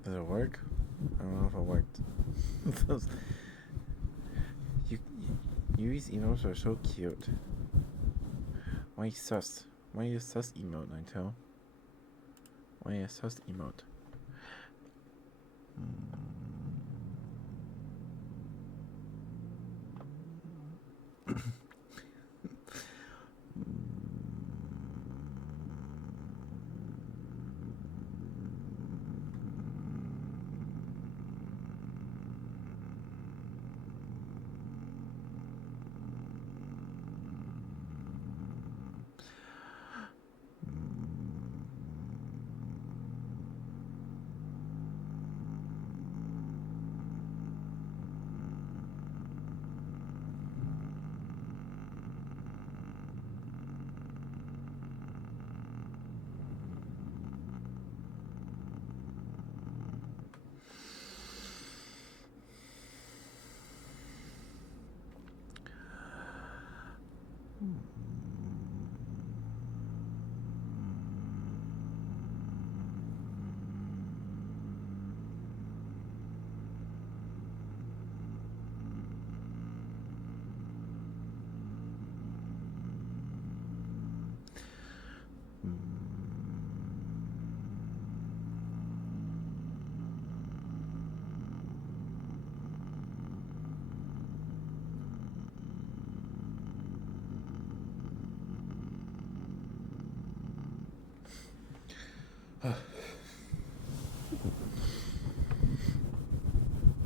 Does it work? I don't know if it worked. Those Yui's emotes are so cute. Why sus? Why is sus emote, Ninetale? Why is sus emote?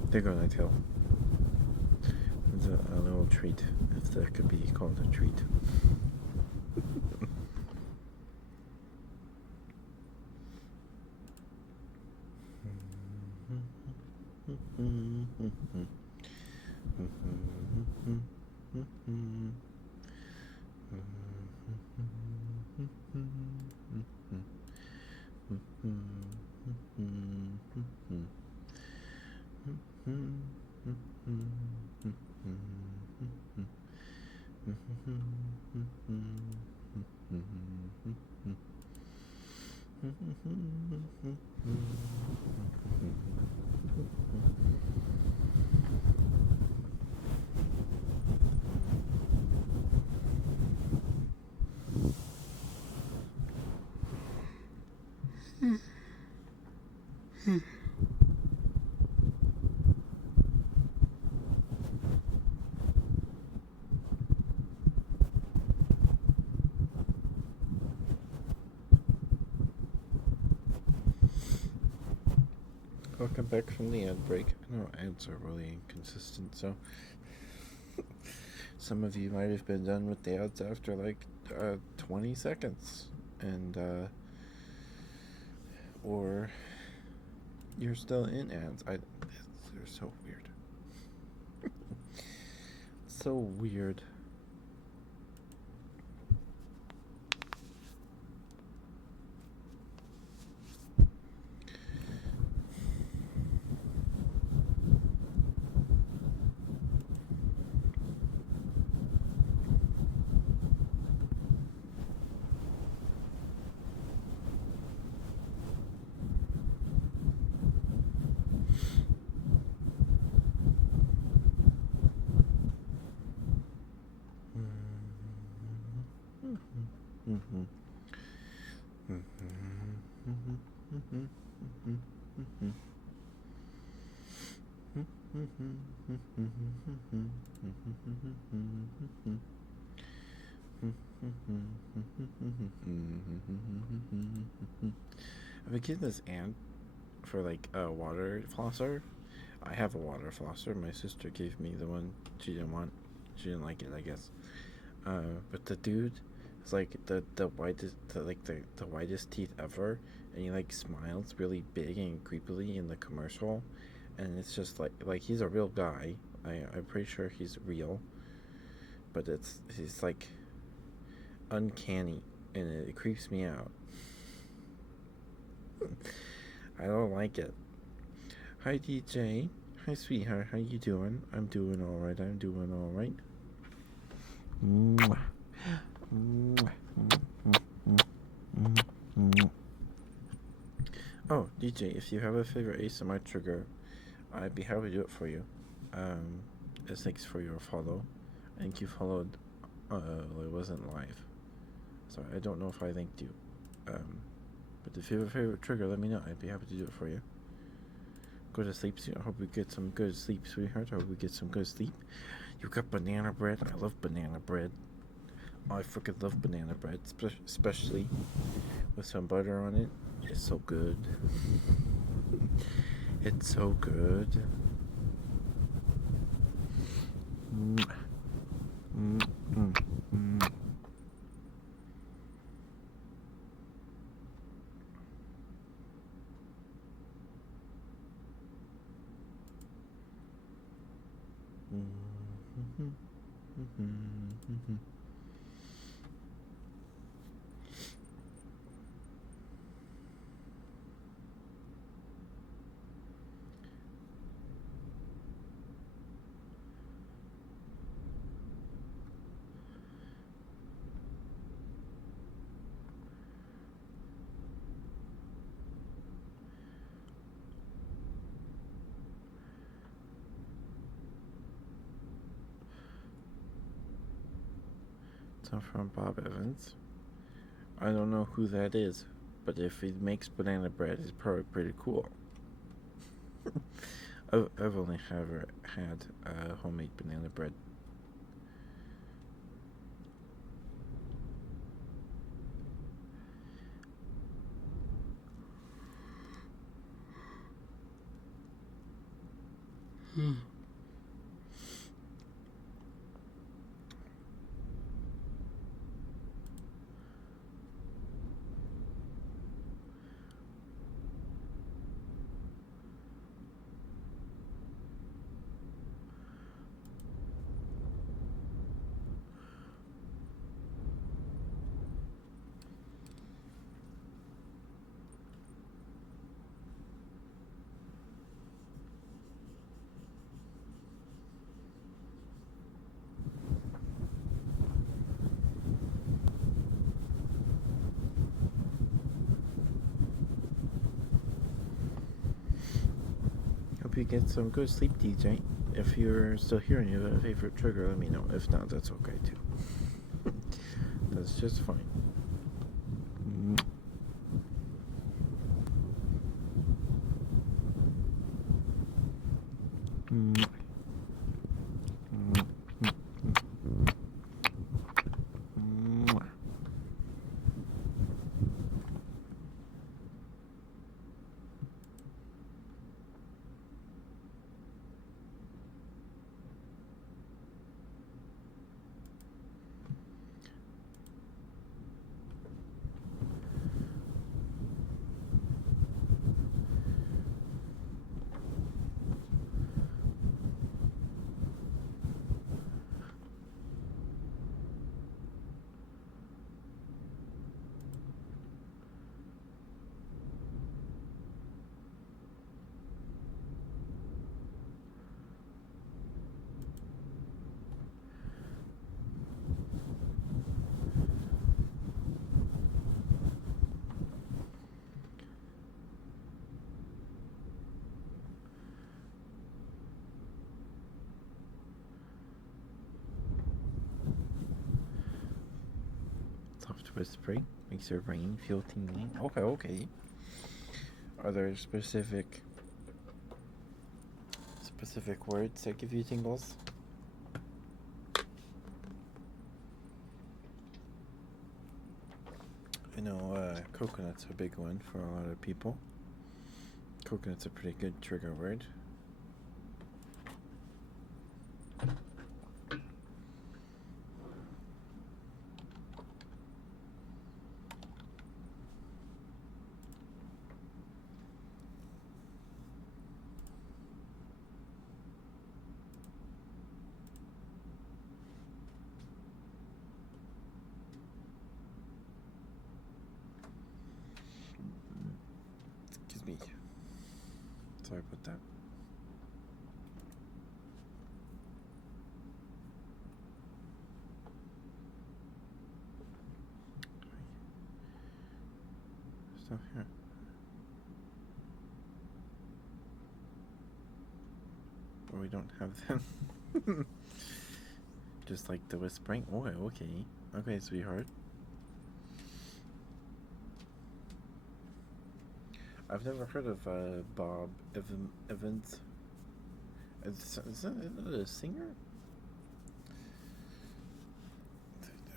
There you go, Ninetale. It's a little treat, if that could be called a treat. Welcome back from the ad break. I know ads are really inconsistent, so some of you might have been done with the ads after like 20 seconds, and or you're still in ads. They're so weird. So weird. I've been getting this ant for like a water flosser. I have a water flosser. My sister gave me the one she didn't want. She didn't like it, I guess. But the dude is like the widest, the widest teeth ever, and he like smiles really big and creepily in the commercial, and it's just like he's a real guy. I'm pretty sure he's real, but he's like uncanny, and it creeps me out. I don't like it. Hi DJ. Hi sweetheart. How you doing? I'm doing all right. I'm doing all right. Oh, DJ, if you have a favorite ASMR trigger, I'd be happy to do it for you. Thanks for your follow. I think you followed. It wasn't live, so I don't know if I thanked you. But if you have a favorite trigger, let me know. I'd be happy to do it for you. Go to sleep soon. I hope we get some good sleep, sweetheart. I hope we get some good sleep. You got banana bread. I love banana bread. Oh, I freaking love banana bread, especially with some butter on it. It's so good. It's so good. So from Bob Evans. I don't know who that is, but if he makes banana bread, it's probably pretty cool. I've only ever had homemade banana bread. Hope you get some good sleep, DJ. If you're still here and you have a favorite trigger, let me know. If not, that's okay too. That's just fine. whispering makes your brain feel tingling. Okay. Are there specific words that give you tingles? I know coconut's a big one for a lot of people. Coconut's a pretty good trigger word. Excuse me. Sorry about that. Stuff here. But we don't have them. Just like the whispering. Oh, okay. Okay, sweetheart. I've never heard of Bob Evans. Is that a singer?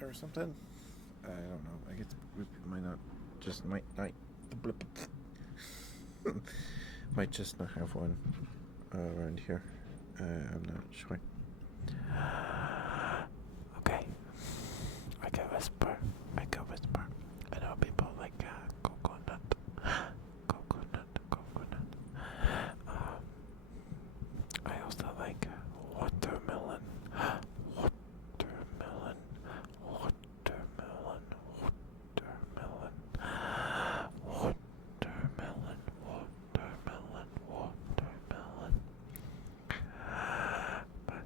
Or something? I don't know. I guess we might not might just not have one around here. I'm not sure. Okay. I can whisper. I know people like coconut. I also like watermelon. Watermelon. But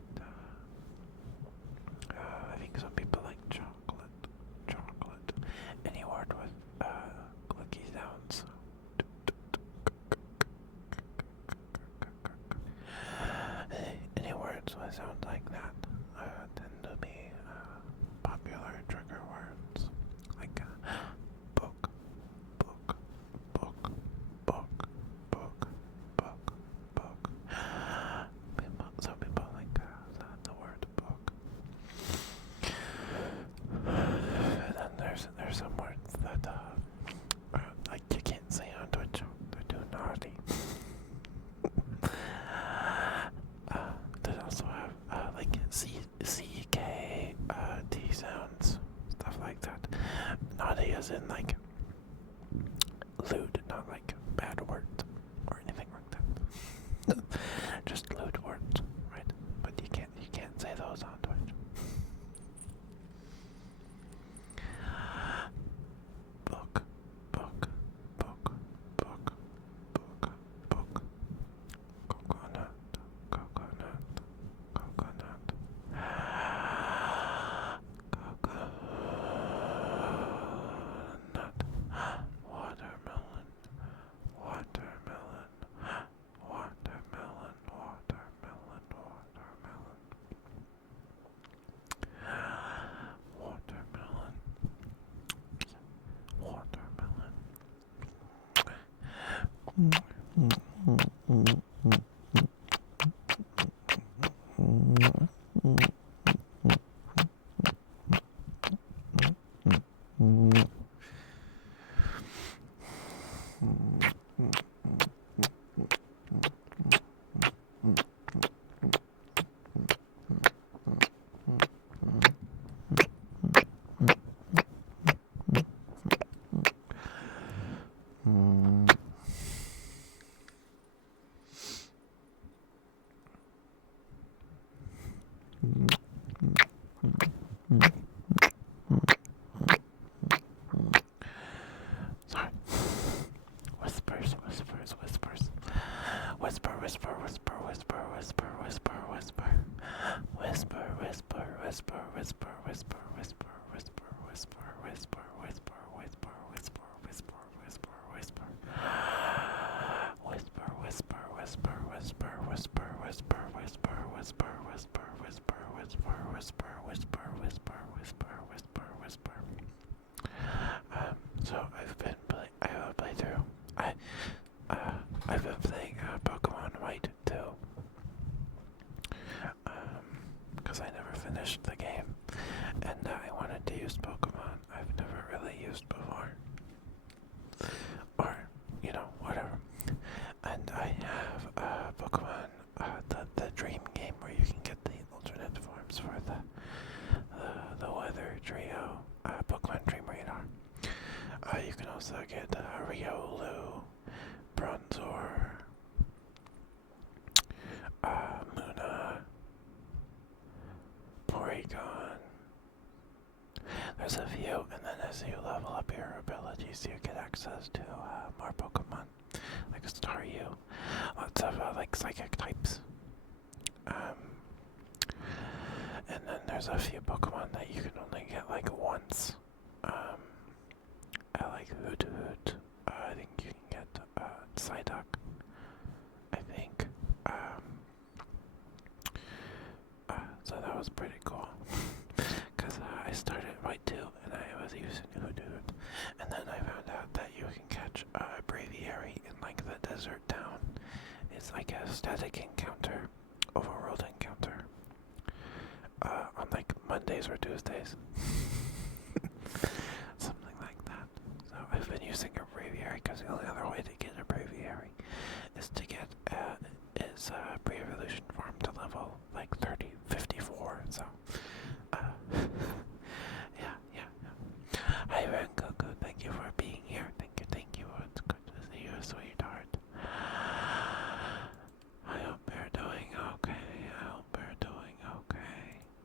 I think some people like chocolate. Any word with clicky sounds. Any words with sounds like that tend to be popular trigger words, like book. Some people like the word book. And then there's some words that like you can't say on Twitch. They're too naughty. They also have like C-K, T sounds, stuff like that. Naughty as in like lewd, not like bad words or anything like that. Just lewd words, right? But you can't say those on Twitch. Book. Coconut. get Riolu, Bronzor, Muna, Porygon. There's a few, and then as you level up your abilities, you get access to more Pokemon, like Staryu, lots of like psychic types. And then there's a few Pokemon that you can only get like once. I like Hoot. I think you can get Psyduck. I think. So that was pretty cool. Because I started right too, and I was using Hoot. And then I found out that you can catch a Braviary in like the desert town. It's like a static encounter, overworld encounter. On like Mondays or Tuesdays. Something like that. So I've been using a Braviary because the only other way to get a Braviary is to get is pre-evolution farm to level like 54. So yeah. Hi Rengoku, thank you for being here. Thank you. It's good to see you, sweetheart. I hope you're doing okay.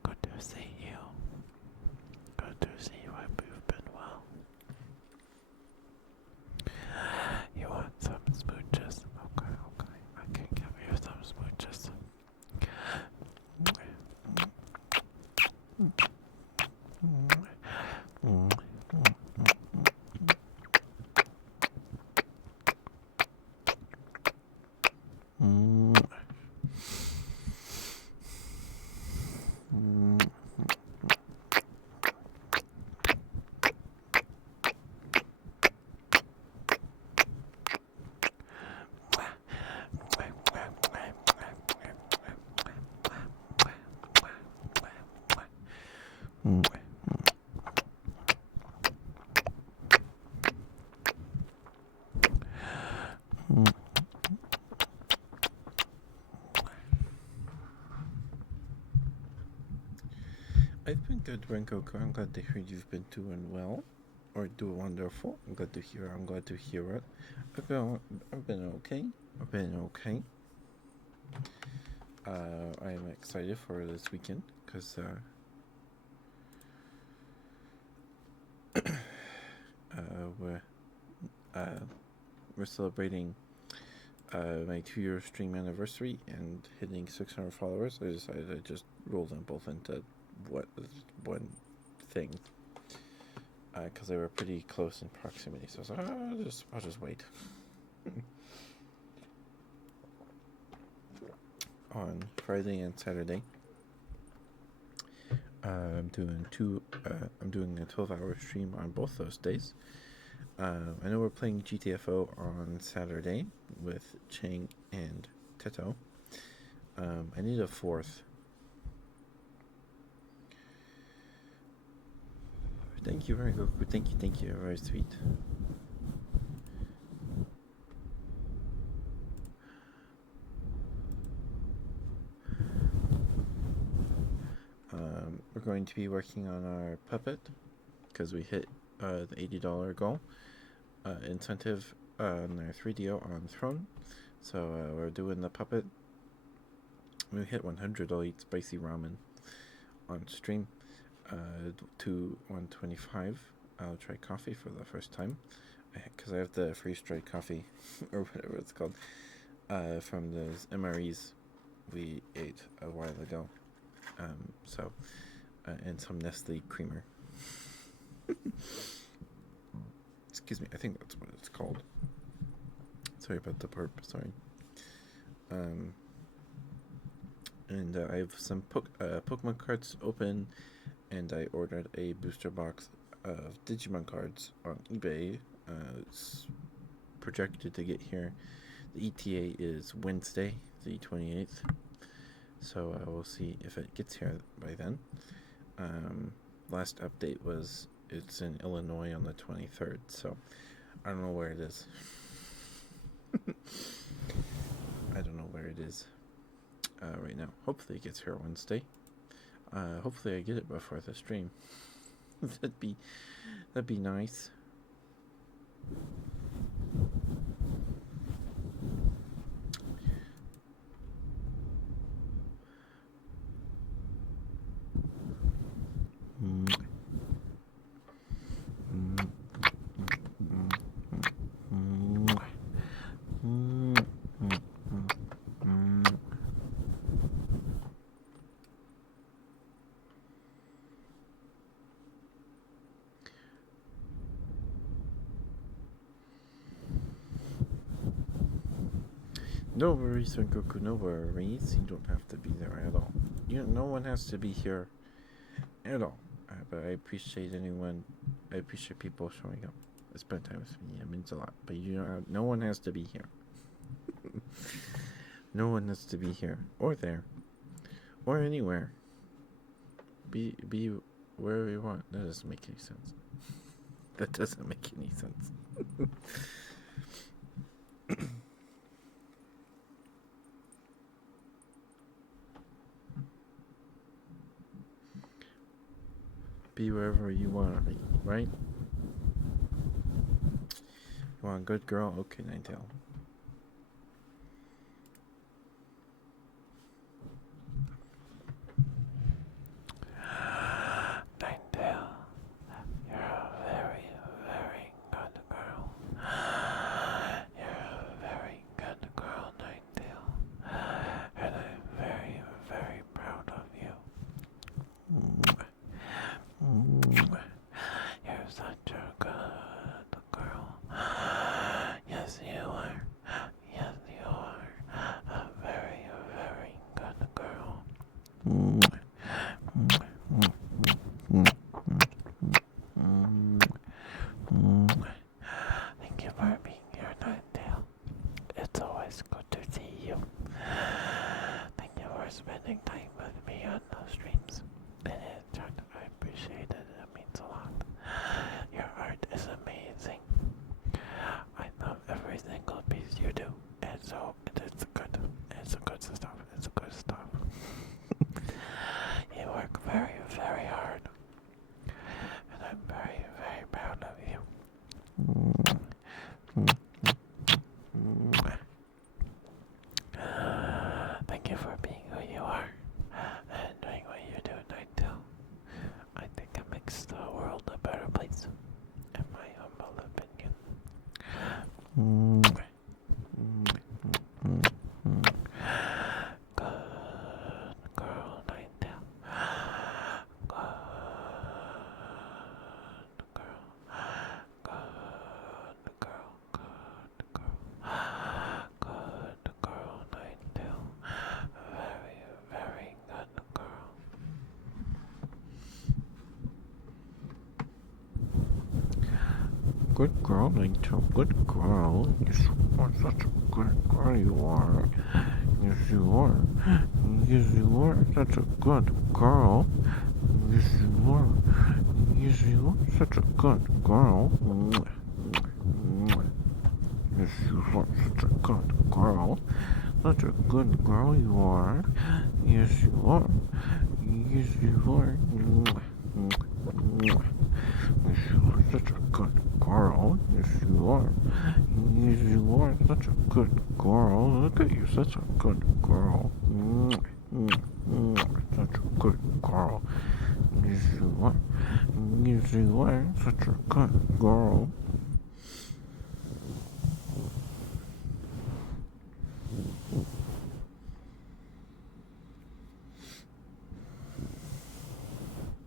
Good to see you. I hope you've been well. You want some smooches? Okay. I can give you some smooches. I've been good, Rengoku. I'm glad to hear you've been doing well, or doing wonderful. I'm glad to hear it. I've been okay. I'm excited for this weekend because we're celebrating my 2-year stream anniversary and hitting 600 followers. I decided to just roll them both into one thing because they were pretty close in proximity. So I was like, I'll just wait. On Friday and Saturday, I'm doing a 12-hour stream on both those days. I know we're playing GTFO on Saturday with Chang and Teto. I need a fourth. Thank you, very good. Thank you. Very sweet. We're going to be working on our puppet because we hit the $80 goal incentive on our 3DO on Throne. So we're doing the puppet. When we hit 100, I'll eat spicy ramen on stream. To 125, I'll try coffee for the first time because I have the freeze-dried coffee or whatever it's called from those MREs we ate a while ago. And some Nestle creamer. Excuse me, I think that's what it's called. Sorry about the burp. Sorry. And I have some Pokemon cards open. And I ordered a booster box of Digimon cards on eBay. It's projected to get here. The ETA is Wednesday, the 28th. So we'll see if it gets here by then. Last update was it's in Illinois on the 23rd. So I don't know where it is. Right now. Hopefully it gets here Wednesday. Hopefully I get it before the stream. that'd be nice. No worries, Goku. No worries. You don't have to be there at all. No one has to be here at all. But I appreciate anyone. I appreciate people showing up. Spend time with me. It means a lot. But no one has to be here. No one has to be here or there or anywhere. Be wherever you want. That doesn't make any sense. That doesn't make any sense. Be wherever you want to be, right? You want a good girl? Okay, Ninetale. Good girl, Ninetale. Good girl. Yes, you are such a good girl. You are. Yes, you are. Yes, you are such a good girl. Yes, you are. Yes, you are such a good girl. Yes, you are such a good girl. Such a good girl you are. Yes, you are. Yes, you are. Yes, you are such a good girl. Yes, you are. Yes, you are such a good girl. Look at you, such a good girl. Such a good girl. Yes, you are. Yes, you are such a good girl.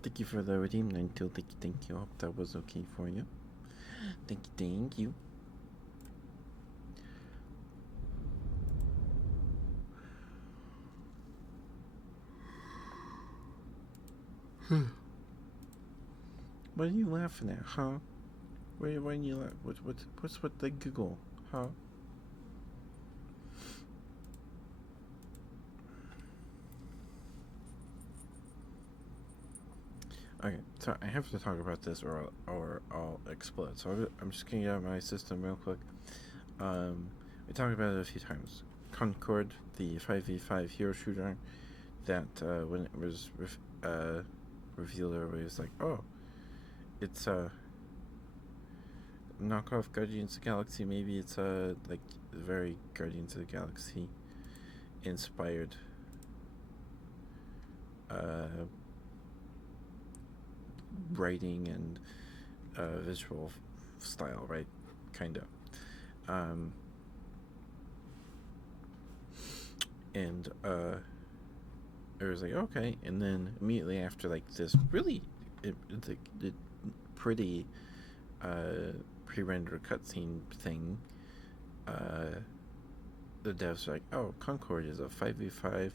Thank you for the redeem, Ninetale. Thank you. I hope that was okay for you. Thank you. What are you laughing at, huh? Why are you laughing? What's with the giggle, huh? Okay, so I have to talk about this or I'll explode. So I'm just gonna get out my system real quick. We talked about it a few times. Concord, the 5v5 hero shooter, that when it was revealed, everybody was like, "Oh, it's knockoff Guardians of the Galaxy. Maybe it's like very Guardians of the Galaxy inspired uh, writing and visual style, right? Kind of. Um, and it was like okay, and then immediately after like this really it pretty pre-rendered cutscene thing, uh, the devs were like, oh, Concord is a 5v5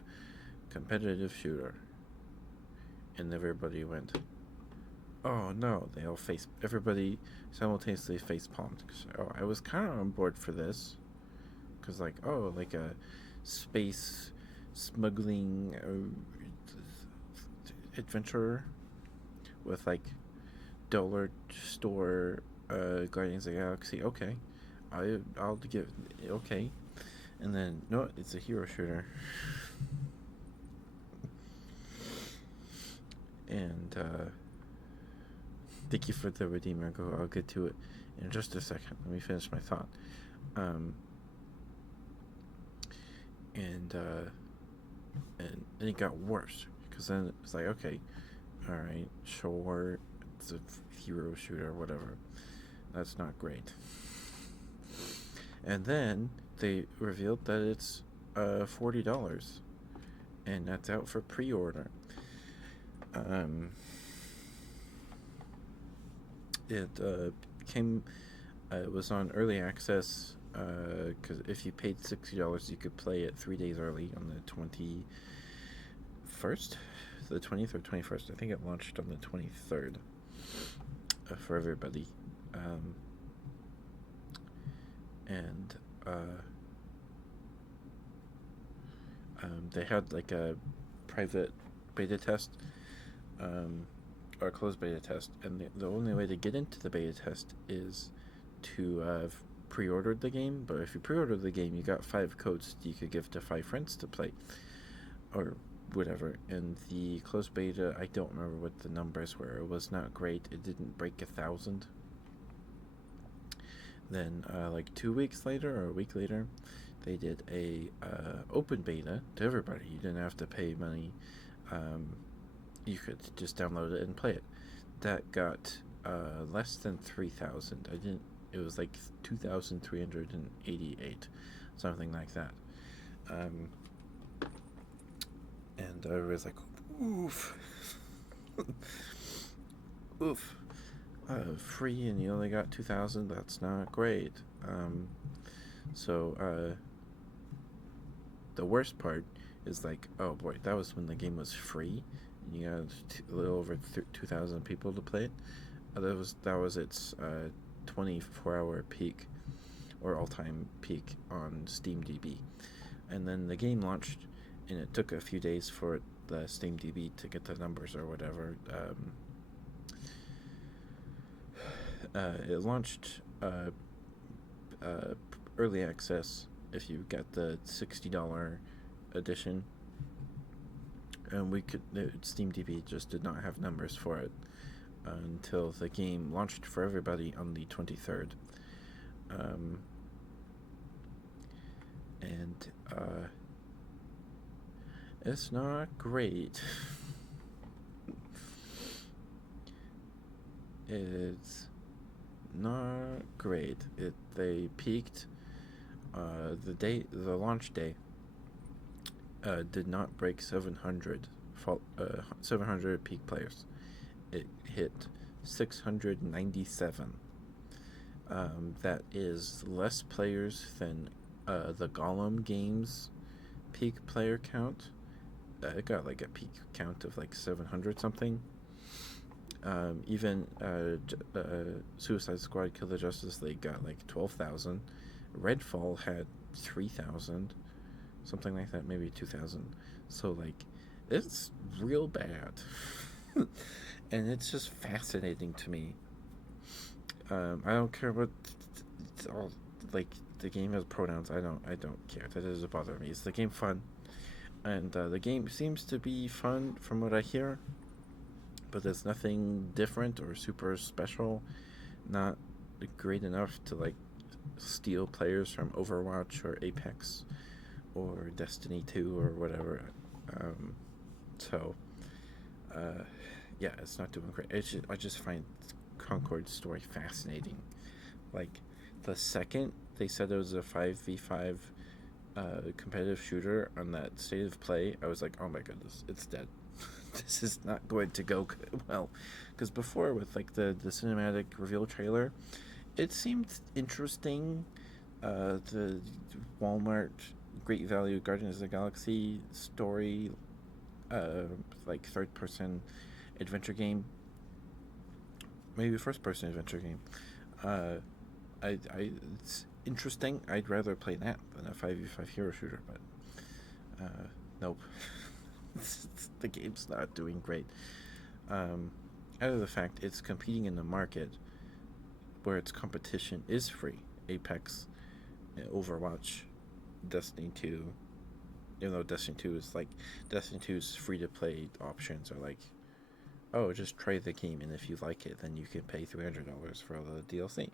competitive shooter, and everybody went, oh no, everybody simultaneously face palmed. Oh, I was kind of on board for this, because like, oh, like a space smuggling adventurer with like dollar store Guardians of the Galaxy. Okay, I'll give okay, and then no, it's a hero shooter, and thank you for the redeemer. I'll get to it in just a second. Let me finish my thought. Um, and it got worse because then it's like okay, all right, sure, it's a hero shooter, whatever. That's not great. And then they revealed that it's $40, and that's out for pre-order. It came. It was on early access because if you paid $60, you could play it 3 days early on the 21st, the 20th or 21st. I think it launched on the 23rd for everybody. And they had like a private beta test or a closed beta test, and the only way to get into the beta test is to have pre-ordered the game. But if you pre-ordered the game, you got 5 codes you could give to 5 friends to play or whatever. And the closed beta, I don't remember what the numbers were. It was not great. It didn't break 1,000. Then like 2 weeks later or a week later, they did a open beta to everybody. You didn't have to pay money. You could just download it and play it. That got less than 3,000. It was like 2,388, something like that. And I was like, oof. Oof. Free and you only got 2,000. That's not great. So the worst part is like, oh boy, that was when the game was free. And you got a little over 2,000 people to play it. That was its 24-hour peak or all-time peak on SteamDB, and then the game launched, and it took a few days for the SteamDB to get the numbers or whatever. It launched early access if you got the $60 edition, and SteamDB just did not have numbers for it until the game launched for everybody on the 23rd. And it's not great. It's not great. They peaked the launch day did not break 700 peak players. It hit 697. That is less players than the Gollum game's peak player count. It got like a peak count of like 700 something. Even Suicide Squad Kill the Justice League got like 12,000. Redfall had 3,000, something like that, maybe 2,000. So like, it's real bad. And it's just fascinating to me. I don't care what all like the game has pronouns. I don't care. That doesn't bother me. Is the game fun? And the game seems to be fun from what I hear, but there's nothing different or super special. Not great enough to like steal players from Overwatch or Apex or Destiny 2 or whatever. Um, so, uh, yeah, it's not doing great. I just find Concord's story fascinating. Like, the second they said it was a 5v5 competitive shooter on that state of play, I was like, oh my goodness, it's dead. This is not going to go well. Because before, with like the cinematic reveal trailer, it seemed interesting. The Walmart Great Value Guardians of the Galaxy story, uh, like third person adventure game, maybe first person adventure game. Uh, it's interesting. I'd rather play that than a 5v5 hero shooter, but nope. The game's not doing great. Out of the fact it's competing in the market where its competition is free. Apex, Overwatch, Destiny 2. Even though Destiny 2 is like, Destiny 2's free to play options are like, oh, just try the game, and if you like it, then you can pay $300 for all the DLC.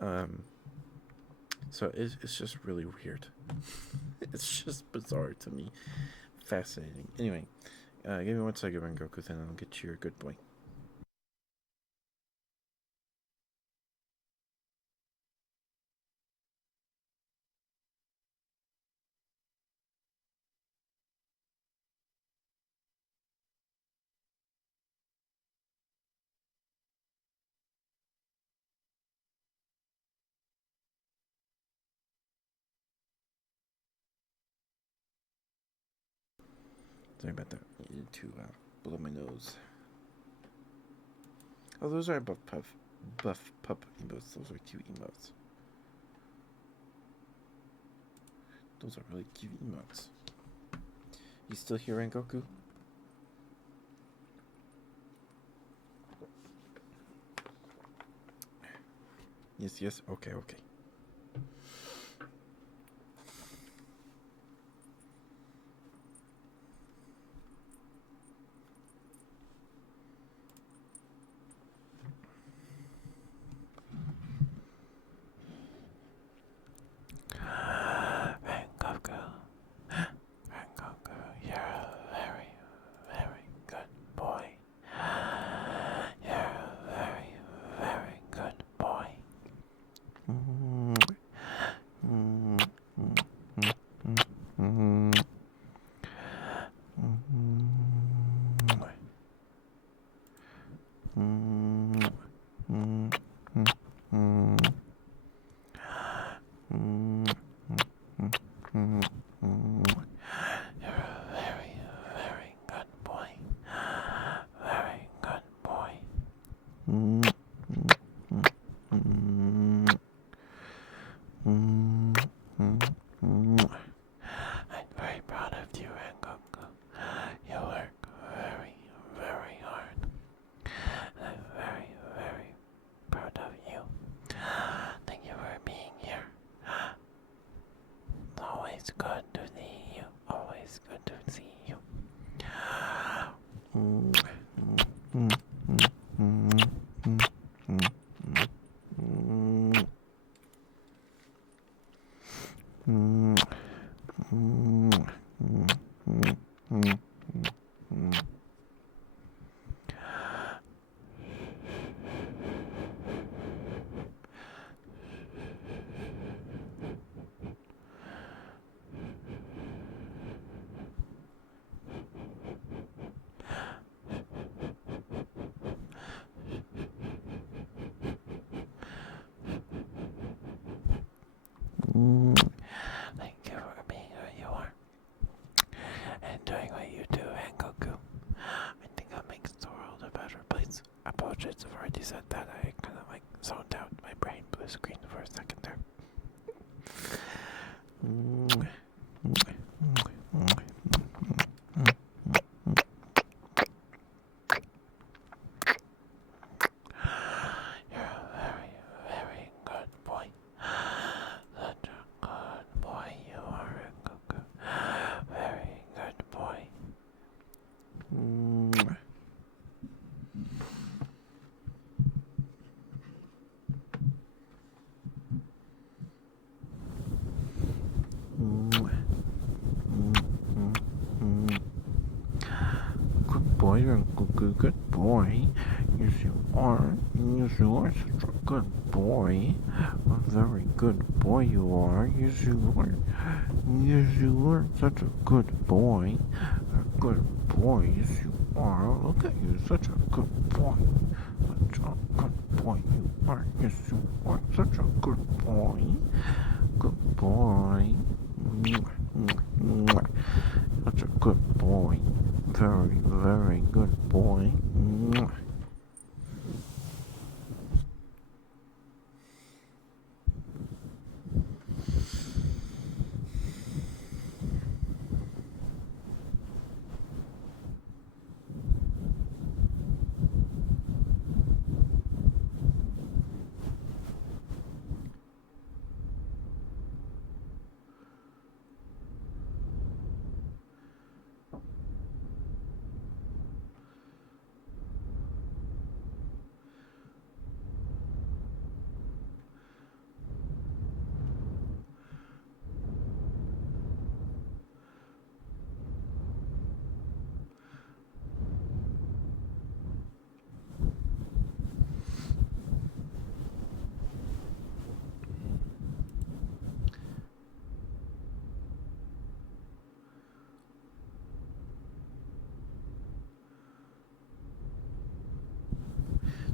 um, so it's just really weird. It's just bizarre to me. Fascinating. Anyway, give me 1 second, Rengoku, then I'll get you your good boy. Sorry about that. I needed to blow my nose. Oh, those are buff pup emotes. Those are cute emotes. Those are really cute emotes. You still here, Rengoku? Yes. Okay. Rengoku. Rengoku, you're a very, very good boy. You're a very, very good boy. You're a very, very good boy. Very good boy. I'm very proud of you, Rengoku. You work very, very hard. And I'm very, very proud of you. Thank you for being here. It's always good to see you. Always good to see you. Thank you for being who you are and doing what you do, Rengoku. I think that makes the world a better place. I apologize if I already said that. I kind of like zoned out. My brain blue screen for a second there. You're a very, very good boy. Such a good boy you are, Rengoku. Very good boy. you're a good boy. Yes, you are. Yes, you are such a good boy. A very good boy you are. Yes, you are. Yes, you are such a good boy. A good boy. Yes, you are. Look at you, such a good boy. Such a good boy you are. Yes, you are such a good boy. Good boy. Such a good boy. Very, very good boy.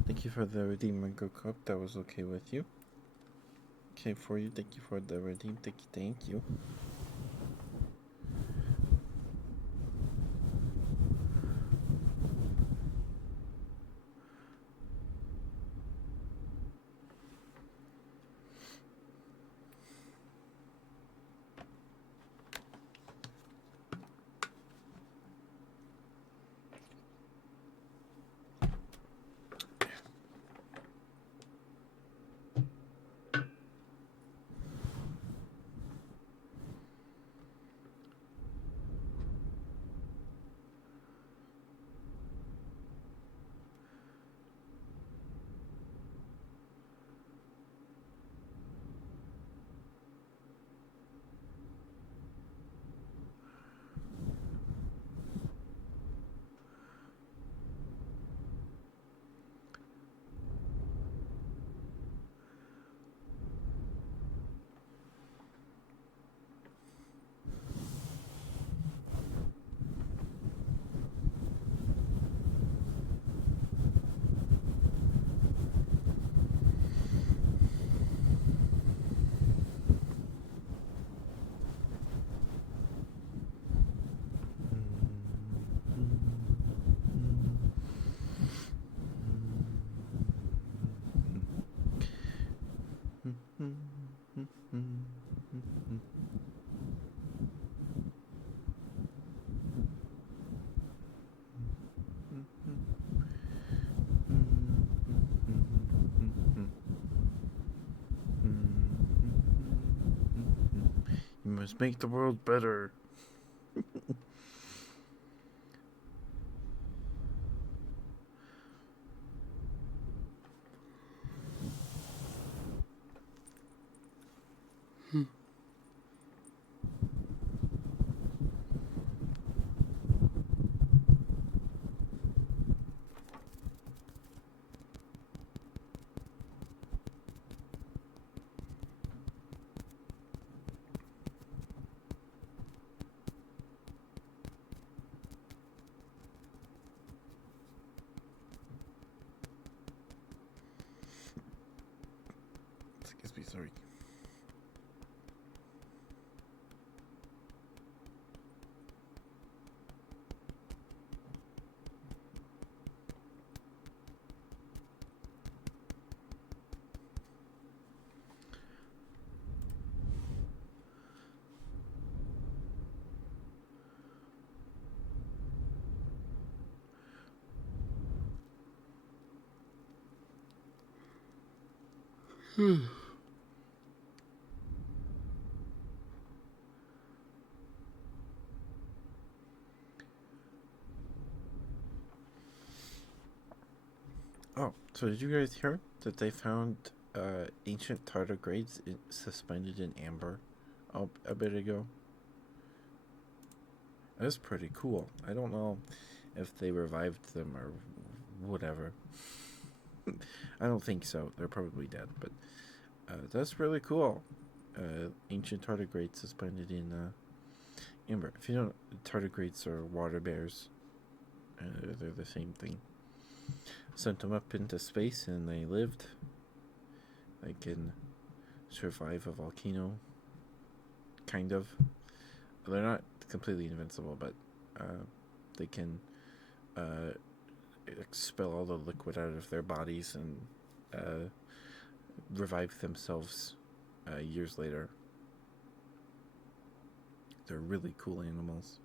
Thank you for the redeem mango cup. That was okay with you. Okay, for you. Thank you for the redeem. Thank you. You must make the world better. Excuse me, sorry. Oh, so did you guys hear that they found ancient tardigrades suspended in amber a bit ago? That's pretty cool. I don't know if they revived them or whatever. I don't think so. They're probably dead, but that's really cool. Ancient tardigrades suspended in amber. If you don't, tardigrades are water bears. They're the same thing. Sent them up into space and they lived. They can survive a volcano, kind of. They're not completely invincible, but they can expel all the liquid out of their bodies and revive themselves years later. They're really cool animals.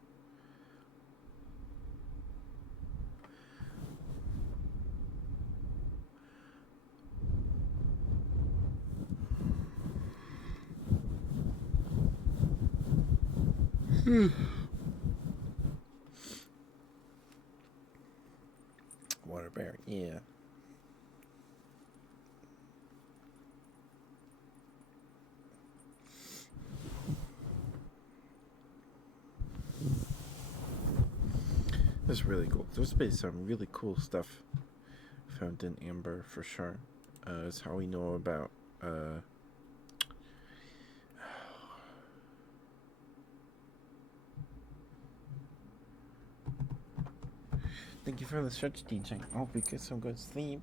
Water bear, yeah. That's really cool. There's been some really cool stuff found in amber for sure. It's how we know about thank you for the stretch teaching. I hope you get some good sleep.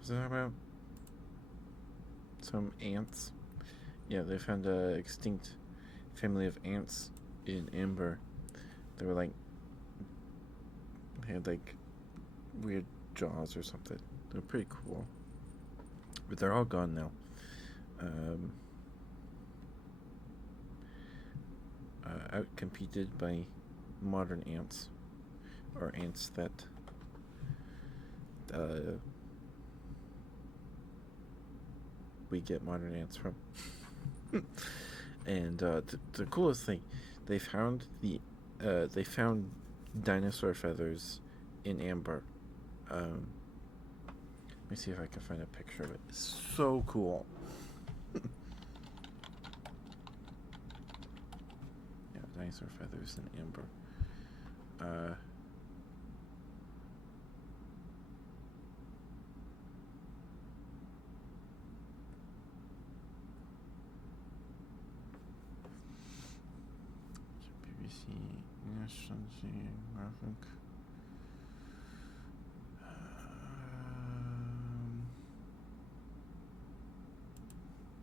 Was that about some ants? Yeah, they found a extinct family of ants in amber. They were like, they had like weird jaws or something. They're pretty cool, but they're all gone now. Outcompeted by modern ants, or ants that we get modern ants from. And the coolest thing, they found dinosaur feathers in amber. Let me see if I can find a picture of it. It's so cool. Yeah, dinosaur feathers in amber. BBC National Geographic.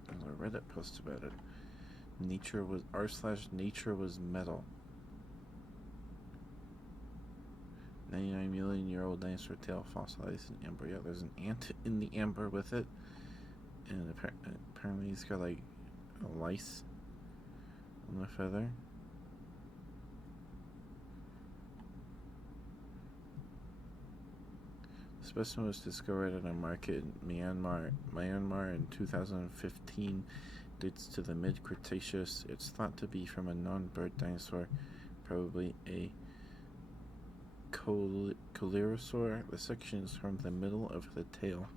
There's a Reddit post about it. r/nature was metal. 99-million-year-old dinosaur tail fossilized in amber. Yeah, there's an ant in the amber with it, and apparently he's got like a lice on the feather. The specimen was discovered at a market in Myanmar in 2015. Dates to the mid-Cretaceous. It's thought to be from a non-bird dinosaur, probably a coelurosaur. The sections from the middle of the tail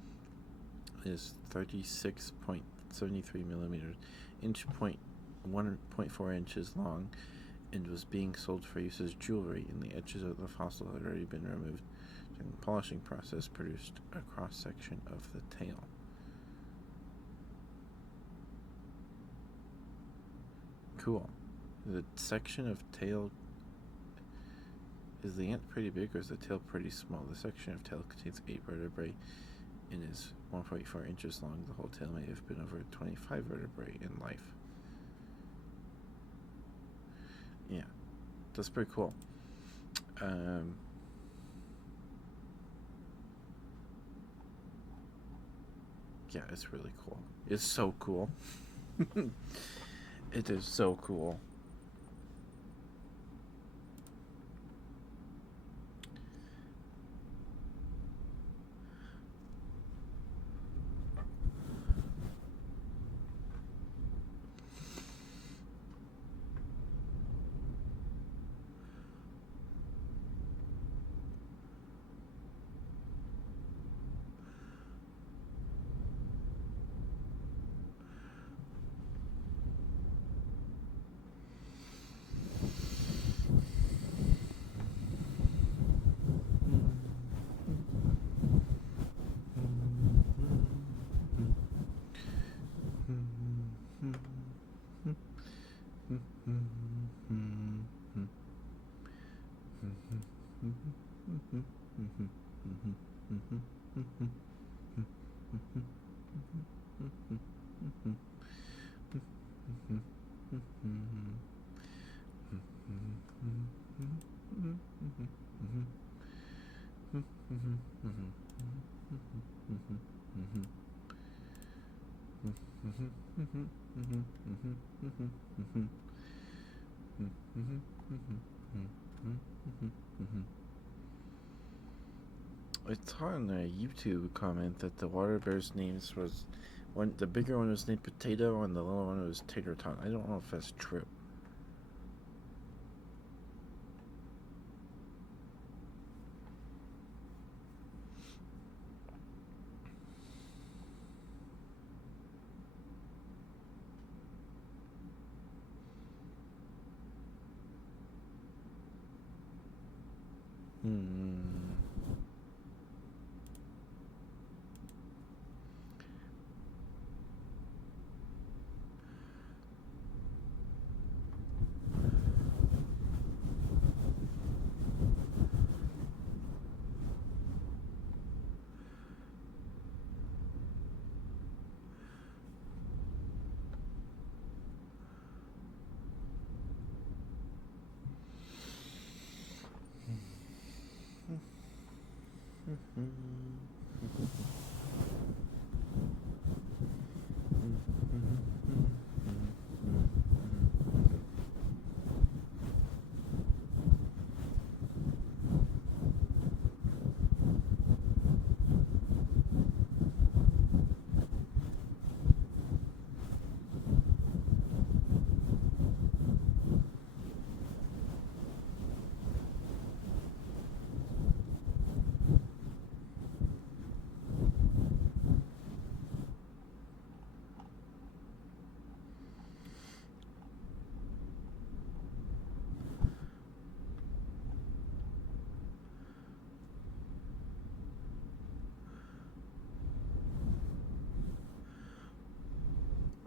is 36.73 millimeters, 1.4 inches long, and was being sold for use as jewelry, and the edges of the fossil had already been removed. And the polishing process produced a cross-section of the tail. Cool. The section of tail... Is the ant pretty big or is the tail pretty small? The section of tail contains 8 vertebrae and is 1.4 inches long. The whole tail may have been over 25 vertebrae in life. Yeah, that's pretty cool. Yeah, it's really cool. It's so cool. It is so cool. I saw in a YouTube comment that the water bear's names was one. The bigger one was named Potato, and the little one was Tater Tot. I don't know if that's true. Hmm.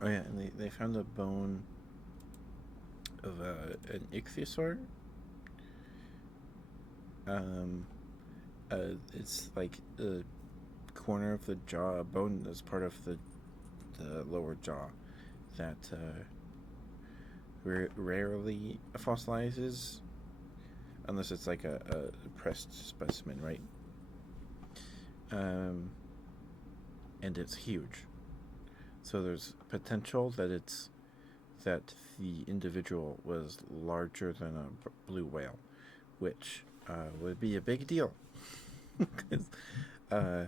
Oh yeah, and they found a bone of an ichthyosaur. Um, it's like a corner of the jaw, a bone that's part of the lower jaw that rarely fossilizes unless it's like a pressed specimen, right? Um, and it's huge. So there's potential that the individual was larger than a blue whale, which would be a big deal. Because uh,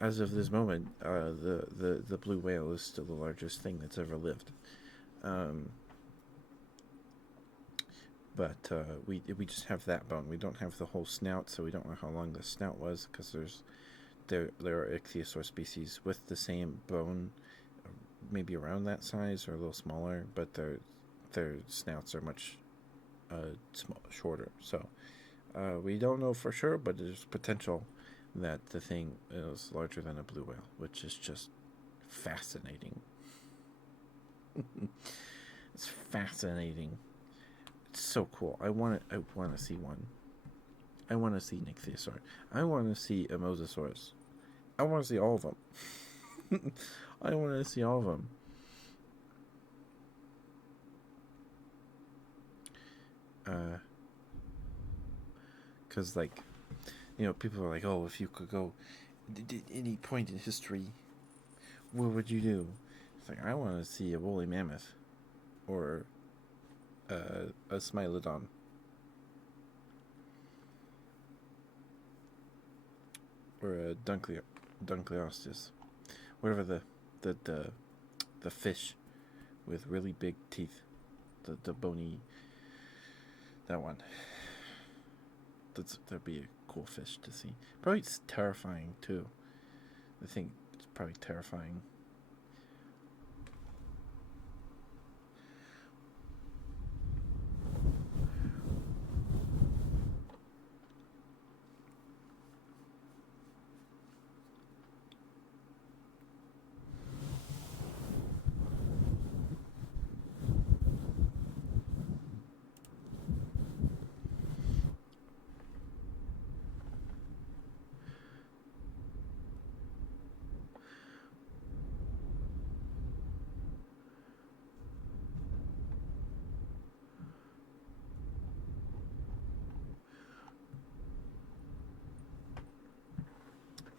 as of this moment, the blue whale is still the largest thing that's ever lived. Um, but we just have that bone. We don't have the whole snout, so we don't know how long the snout was because there are ichthyosaur species with the same bone, maybe around that size or a little smaller, but their snouts are much shorter. So we don't know for sure, but there's potential that the thing is larger than a blue whale, which is just fascinating. It's fascinating. It's so cool. I want to see one. I want to see an ichthyosaur. I want to see a mosasaurus. I want to see all of them. I want to see all of them. Because like, people are like, oh, if you could go any point in history, what would you do? It's like, I want to see a woolly mammoth or a smilodon. Or a Dunkleosteus. Whatever the, the, the fish with really big teeth. The bony. That one. That'd be a cool fish to see. Probably it's terrifying too. I think it's probably terrifying.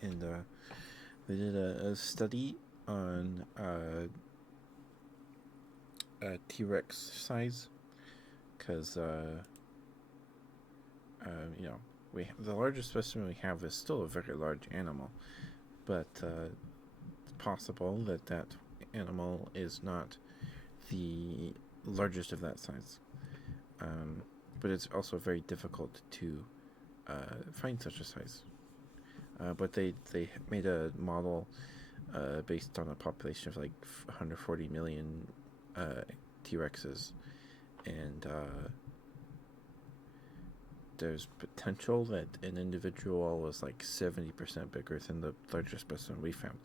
And they did a study on T-Rex size, because you know, the largest specimen we have is still a very large animal, but it's possible that that animal is not the largest of that size. But it's also very difficult to find such a size. But they made a model based on a population of like 140 million T-Rexes, and there's potential that an individual was like 70% bigger than the largest specimen we found.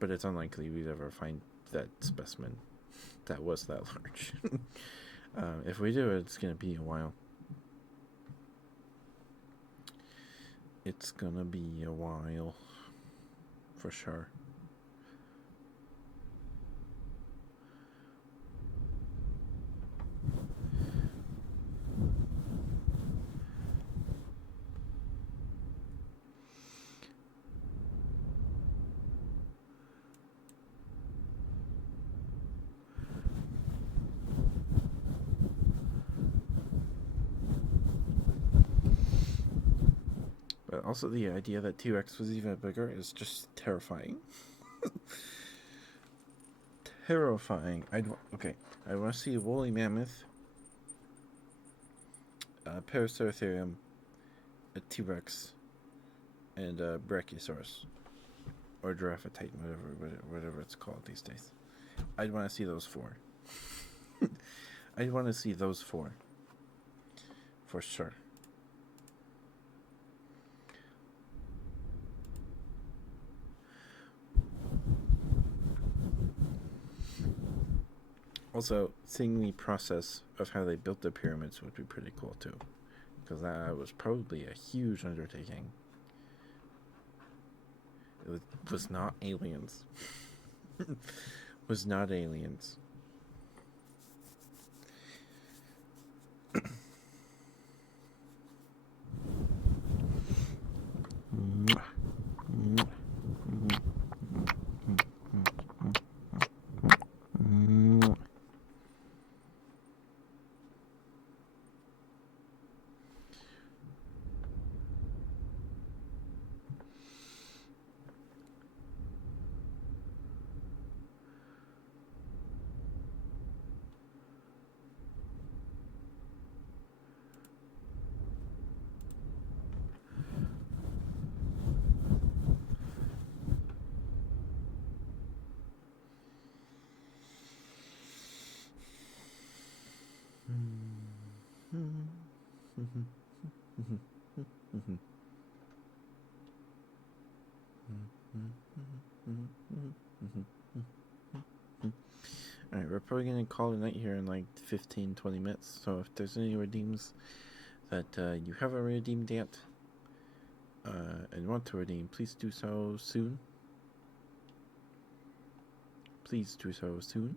But it's unlikely we'd ever find that specimen that was that large. If we do, it's going to be a while. It's going to be a while, for sure. But also the idea that T-Rex was even bigger is just terrifying. Terrifying. I want to see a woolly mammoth, a Paraceratherium, a T-Rex, and a Brachiosaurus, or Giraffatitan, whatever it's called these days. I'd want to see those four. I'd want to see those four, for sure. Also, seeing the process of how they built the pyramids would be pretty cool too, because that was probably a huge undertaking. It was not aliens. Was not aliens. Alright, we're probably going to call it a night here in like 15-20 minutes. So if there's any redeems that you haven't redeemed yet and want to redeem, please do so soon. Please do so soon.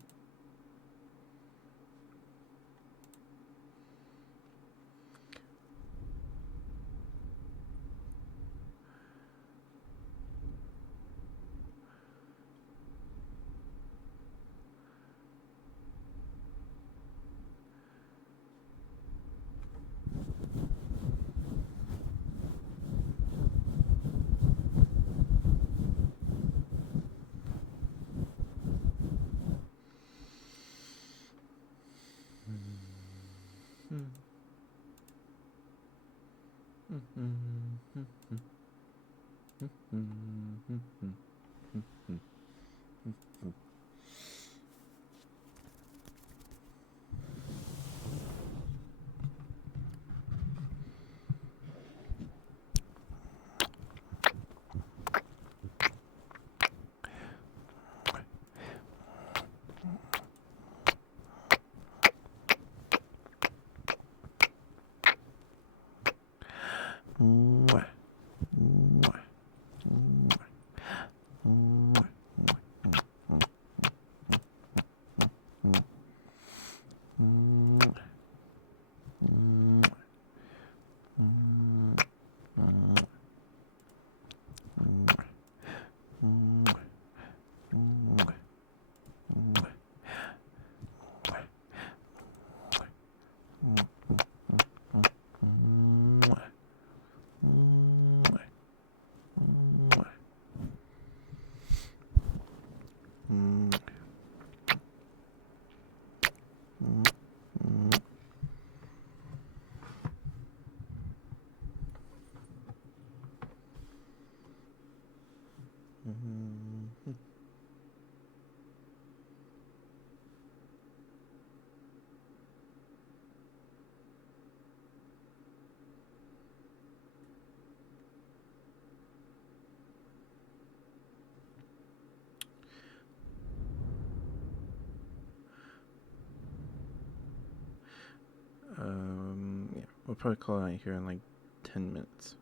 Yeah, we'll probably call it out here in like 10 minutes.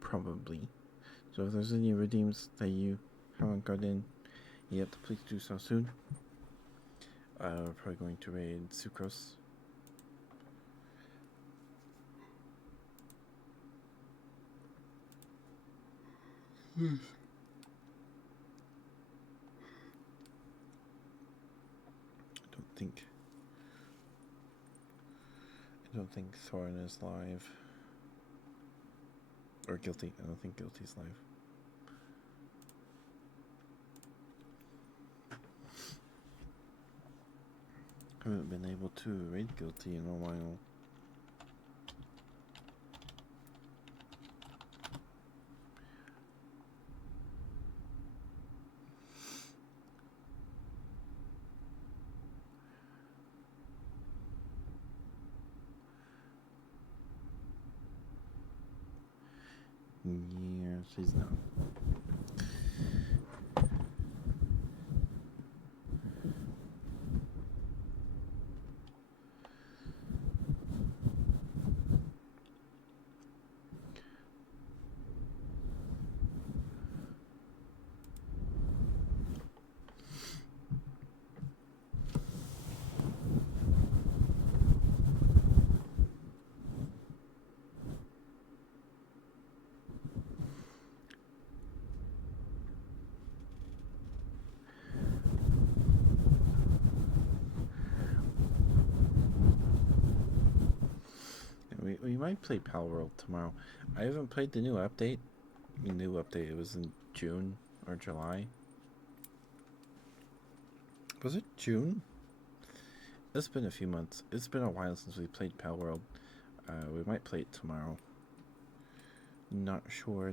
Probably. So if there's any redeems that you haven't got in yet, please do so soon. We're probably going to raid Sucrose. I don't think Thorin is live. Or Guilty. I don't think Guilty's live. I haven't been able to raid Guilty in a while. Yeah, she's not. We might play Pal World tomorrow. I haven't played the new update. The new update, it was in June or July. Was it June? It's been a few months. It's been a while since we played Pal World. We might play it tomorrow. Not sure.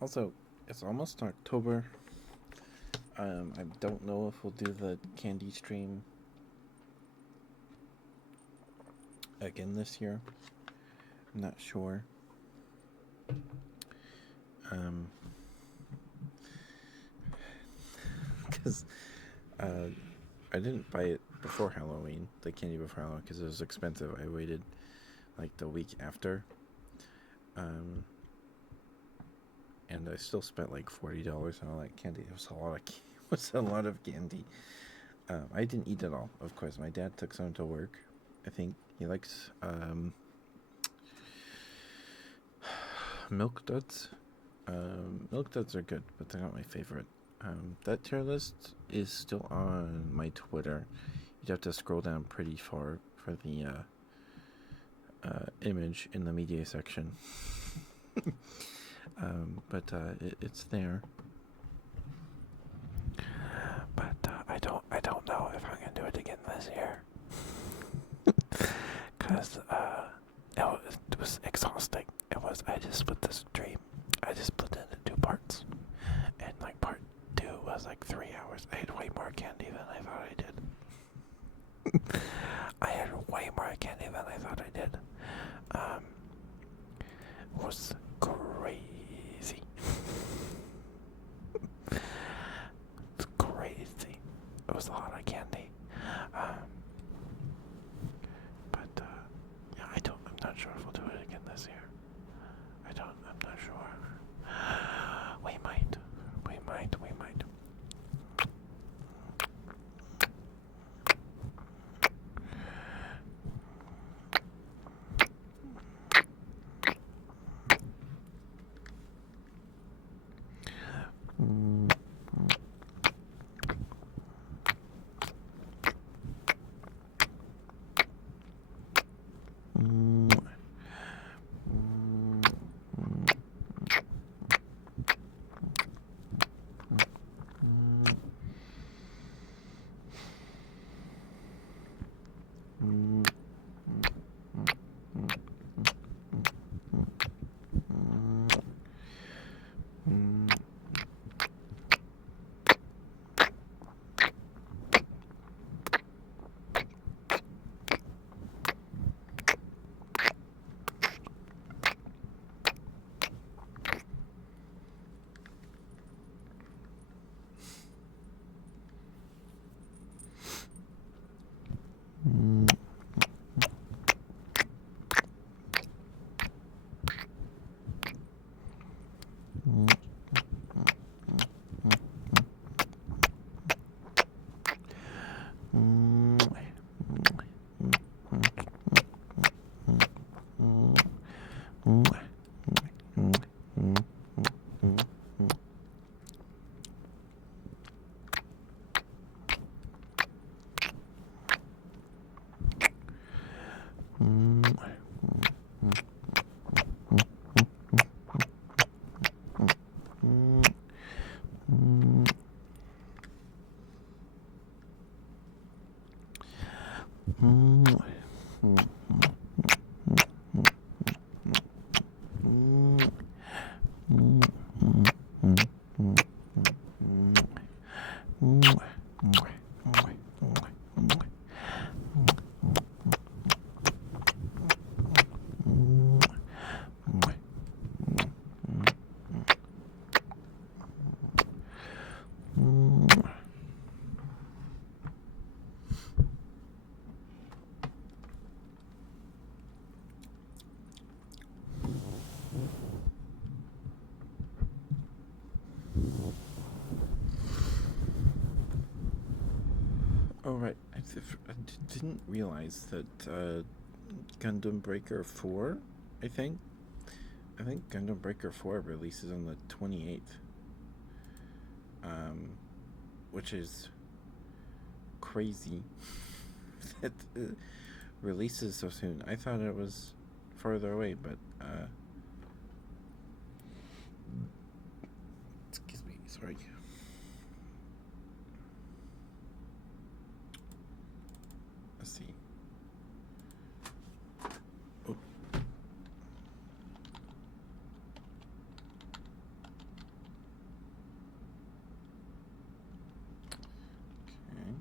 Also, it's almost October. I don't know if we'll do the candy stream again this year. I'm not sure. Because I didn't buy it before Halloween, the candy before Halloween, because it was expensive. I waited like the week after. And I still spent like $40 on all that candy. It was a lot of candy. I didn't eat it all, of course. My dad took some to work. I think he likes Milk Duds. Milk Duds are good, but they're not my favorite. That tier list is still on my Twitter. You'd have to scroll down pretty far for the image in the media section. But it's there. But I don't know if I'm gonna do it again this year, cause it was exhausting. I just split the stream. I just split it into 2 parts, and like part 2 was like 3 hours. I had way more candy than I thought I did. I had way more candy than I thought I did. It was crazy. It's crazy. It was a lot of candy. But yeah, I'm not sure if we'll do it again this year. I'm not sure. We might. Oh, right. I didn't realize that Gundam Breaker 4, I think Gundam Breaker 4 releases on the 28th. Which is crazy that it releases so soon. I thought it was farther away, but excuse me, sorry. Let's see. Oh. Okay.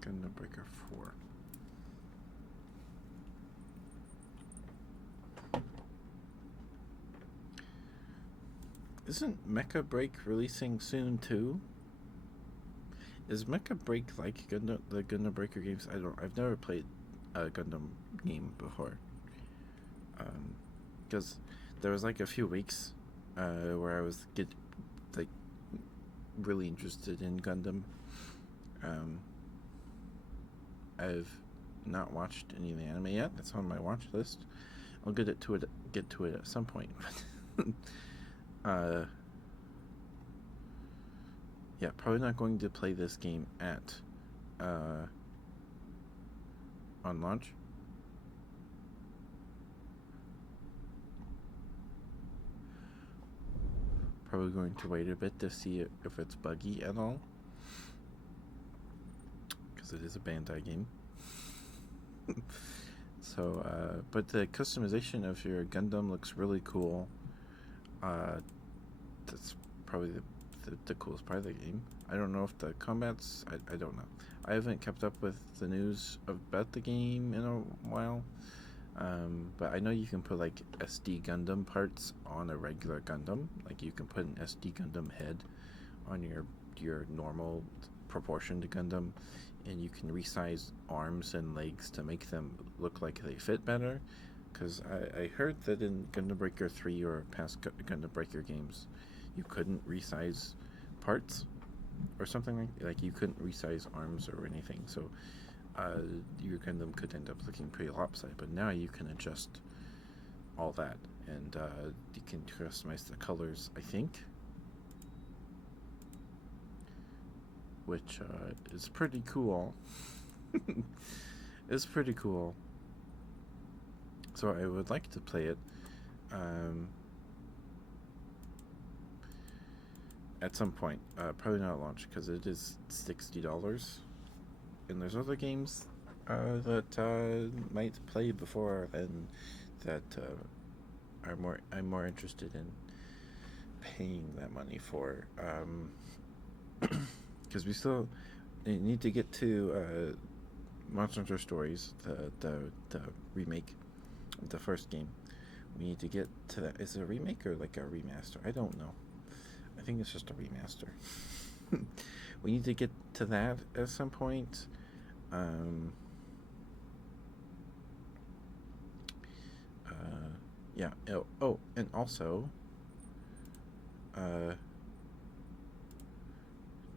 Gundam Breaker 4. Isn't Mecha Break releasing soon too? Is Mecha Break like the Gundam Breaker games? I've never played a Gundam game before. Because there was like a few weeks where I was really interested in Gundam. I've not watched any of the anime yet. That's on my watch list. I'll get to it at some point. uh, yeah, probably not going to play this game at on launch. Probably going to wait a bit to see if it's buggy at all, because it is a Bandai game. So, but the customization of your Gundam looks really cool. Uh, that's probably the coolest part of the game. I don't know if the combat's. I don't know. I haven't kept up with the news about the game in a while. But I know you can put like SD Gundam parts on a regular Gundam. Like you can put an SD Gundam head on your normal proportioned Gundam, and you can resize arms and legs to make them look like they fit better. Because I heard that in Gundam Breaker 3 or past Gundam Breaker games, you couldn't resize parts or something like you couldn't resize arms or anything. So your Gundam could end up looking pretty lopsided. But now you can adjust all that, and you can customize the colors, I think, which is pretty cool. It's pretty cool. So I would like to play it at some point. Probably not at launch because it is $60, and there's other games that might play before then that I'm more interested in paying that money for. Because we still need to get to Monster Hunter Stories, the remake of the first game. We need to get to that. Is it a remake or like a remaster? I don't know. I think it's just a remaster. We need to get to that at some point. Yeah. Oh, and also,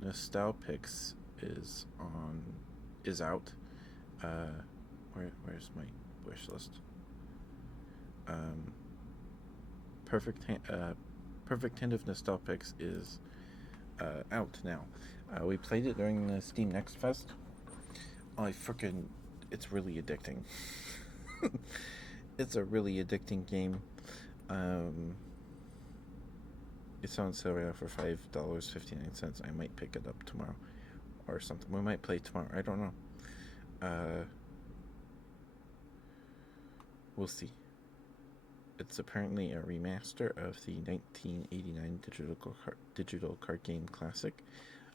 Nostalpix is out. Where's my wish list? Perfect Hand of Nostalpix is out now. We played it during the Steam Next Fest. It's really addicting. It's a really addicting game. It's on sale right now for $5.59. I might pick it up tomorrow or something. We might play tomorrow. I don't know. We'll see. It's apparently a remaster of the 1989 digital card game classic.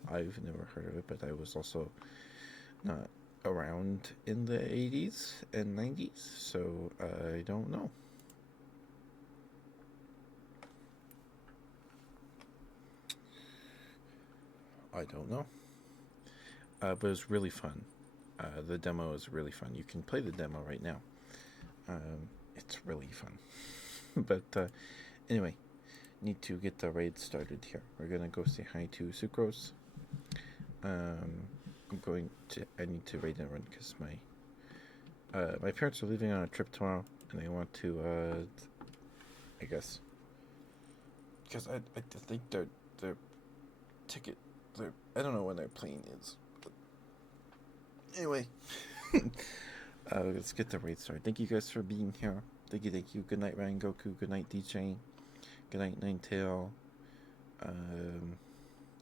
I've never heard of it, but I was also not around in the 80s and 90s, so I don't know. But it was really fun. The demo is really fun. You can play the demo right now. It's really fun. But anyway, need to get the raid started here. We're gonna go say hi to Sucrose. I need to raid and run because my parents are leaving on a trip tomorrow, and I want to I guess because I think their ticket, I don't know when their plane is. But anyway, let's get the raid started. Thank you guys for being here. Thank you. Good night, Ryan Goku. Good night, DJ. Good night, Ninetail.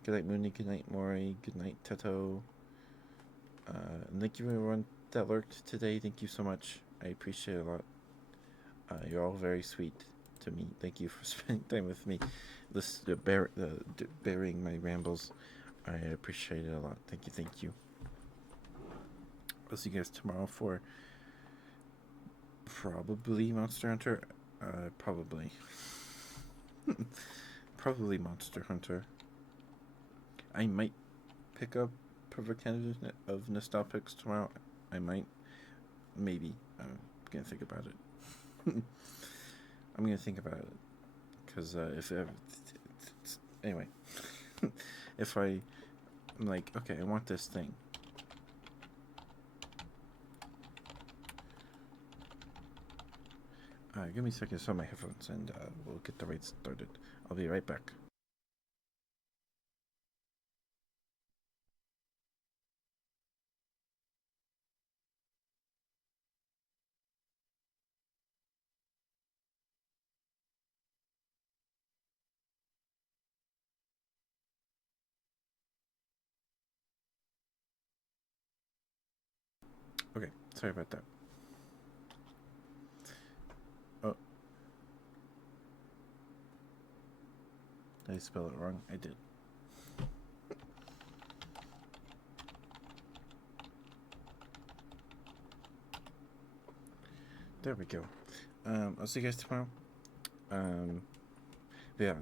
Good night, Mooney. Good night, Mori. Good night, Teto. And thank you everyone that lurked today. Thank you so much. I appreciate it a lot. You're all very sweet to me. Thank you for spending time with me. Bearing my rambles. I appreciate it a lot. Thank you. I'll see you guys tomorrow for probably Monster Hunter. Probably. Probably Monster Hunter. I might pick up Perfect Hand of Nostalpix tomorrow. I might. Maybe. I'm gonna think about it. I'm gonna think about it. Because anyway. If I'm like, okay, I want this thing. Give me a second to set my headphones and we'll get the raid started. I'll be right back. Okay, sorry about that. Oh, did I spell it wrong? I did. There we go. I'll see you guys tomorrow. Um, yeah.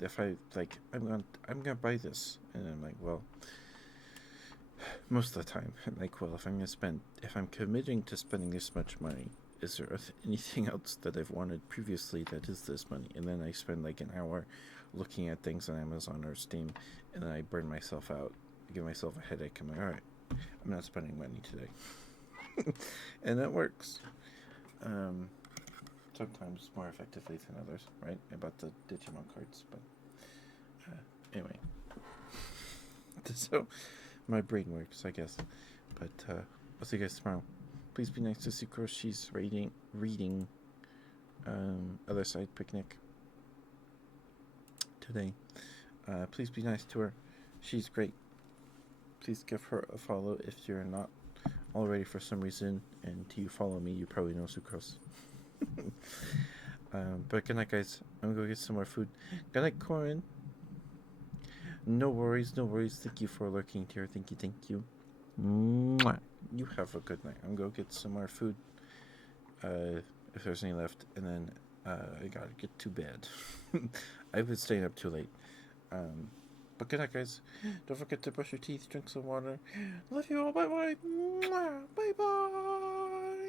If I like, I'm gonna buy this, and I'm like, well, most of the time, I'm like, well, if I'm committing to spending this much money, is there anything else that I've wanted previously that is this money? And then I spend like an hour looking at things on Amazon or Steam, and then I burn myself out, give myself a headache. I'm like, all right, I'm not spending money today, and that works. Um, Sometimes more effectively than others, right? About the Digimon cards, but anyway. So my brain works, I guess. But I'll see you guys tomorrow. Please be nice to Sukro. She's reading Other Side Picnic today. Please be nice to her. She's great. Please give her a follow if you're not already for some reason. And you follow me, you probably know Sucrose. But good night, guys. I'm gonna go get some more food. Good night, Corin. No worries, no worries. Thank you for lurking here. Thank you. Mwah. You have a good night. I'm gonna go get some more food. If there's any left, and then I gotta get to bed. I've been staying up too late. But good night, guys. Don't forget to brush your teeth, drink some water. Love you all. Bye bye. Bye bye.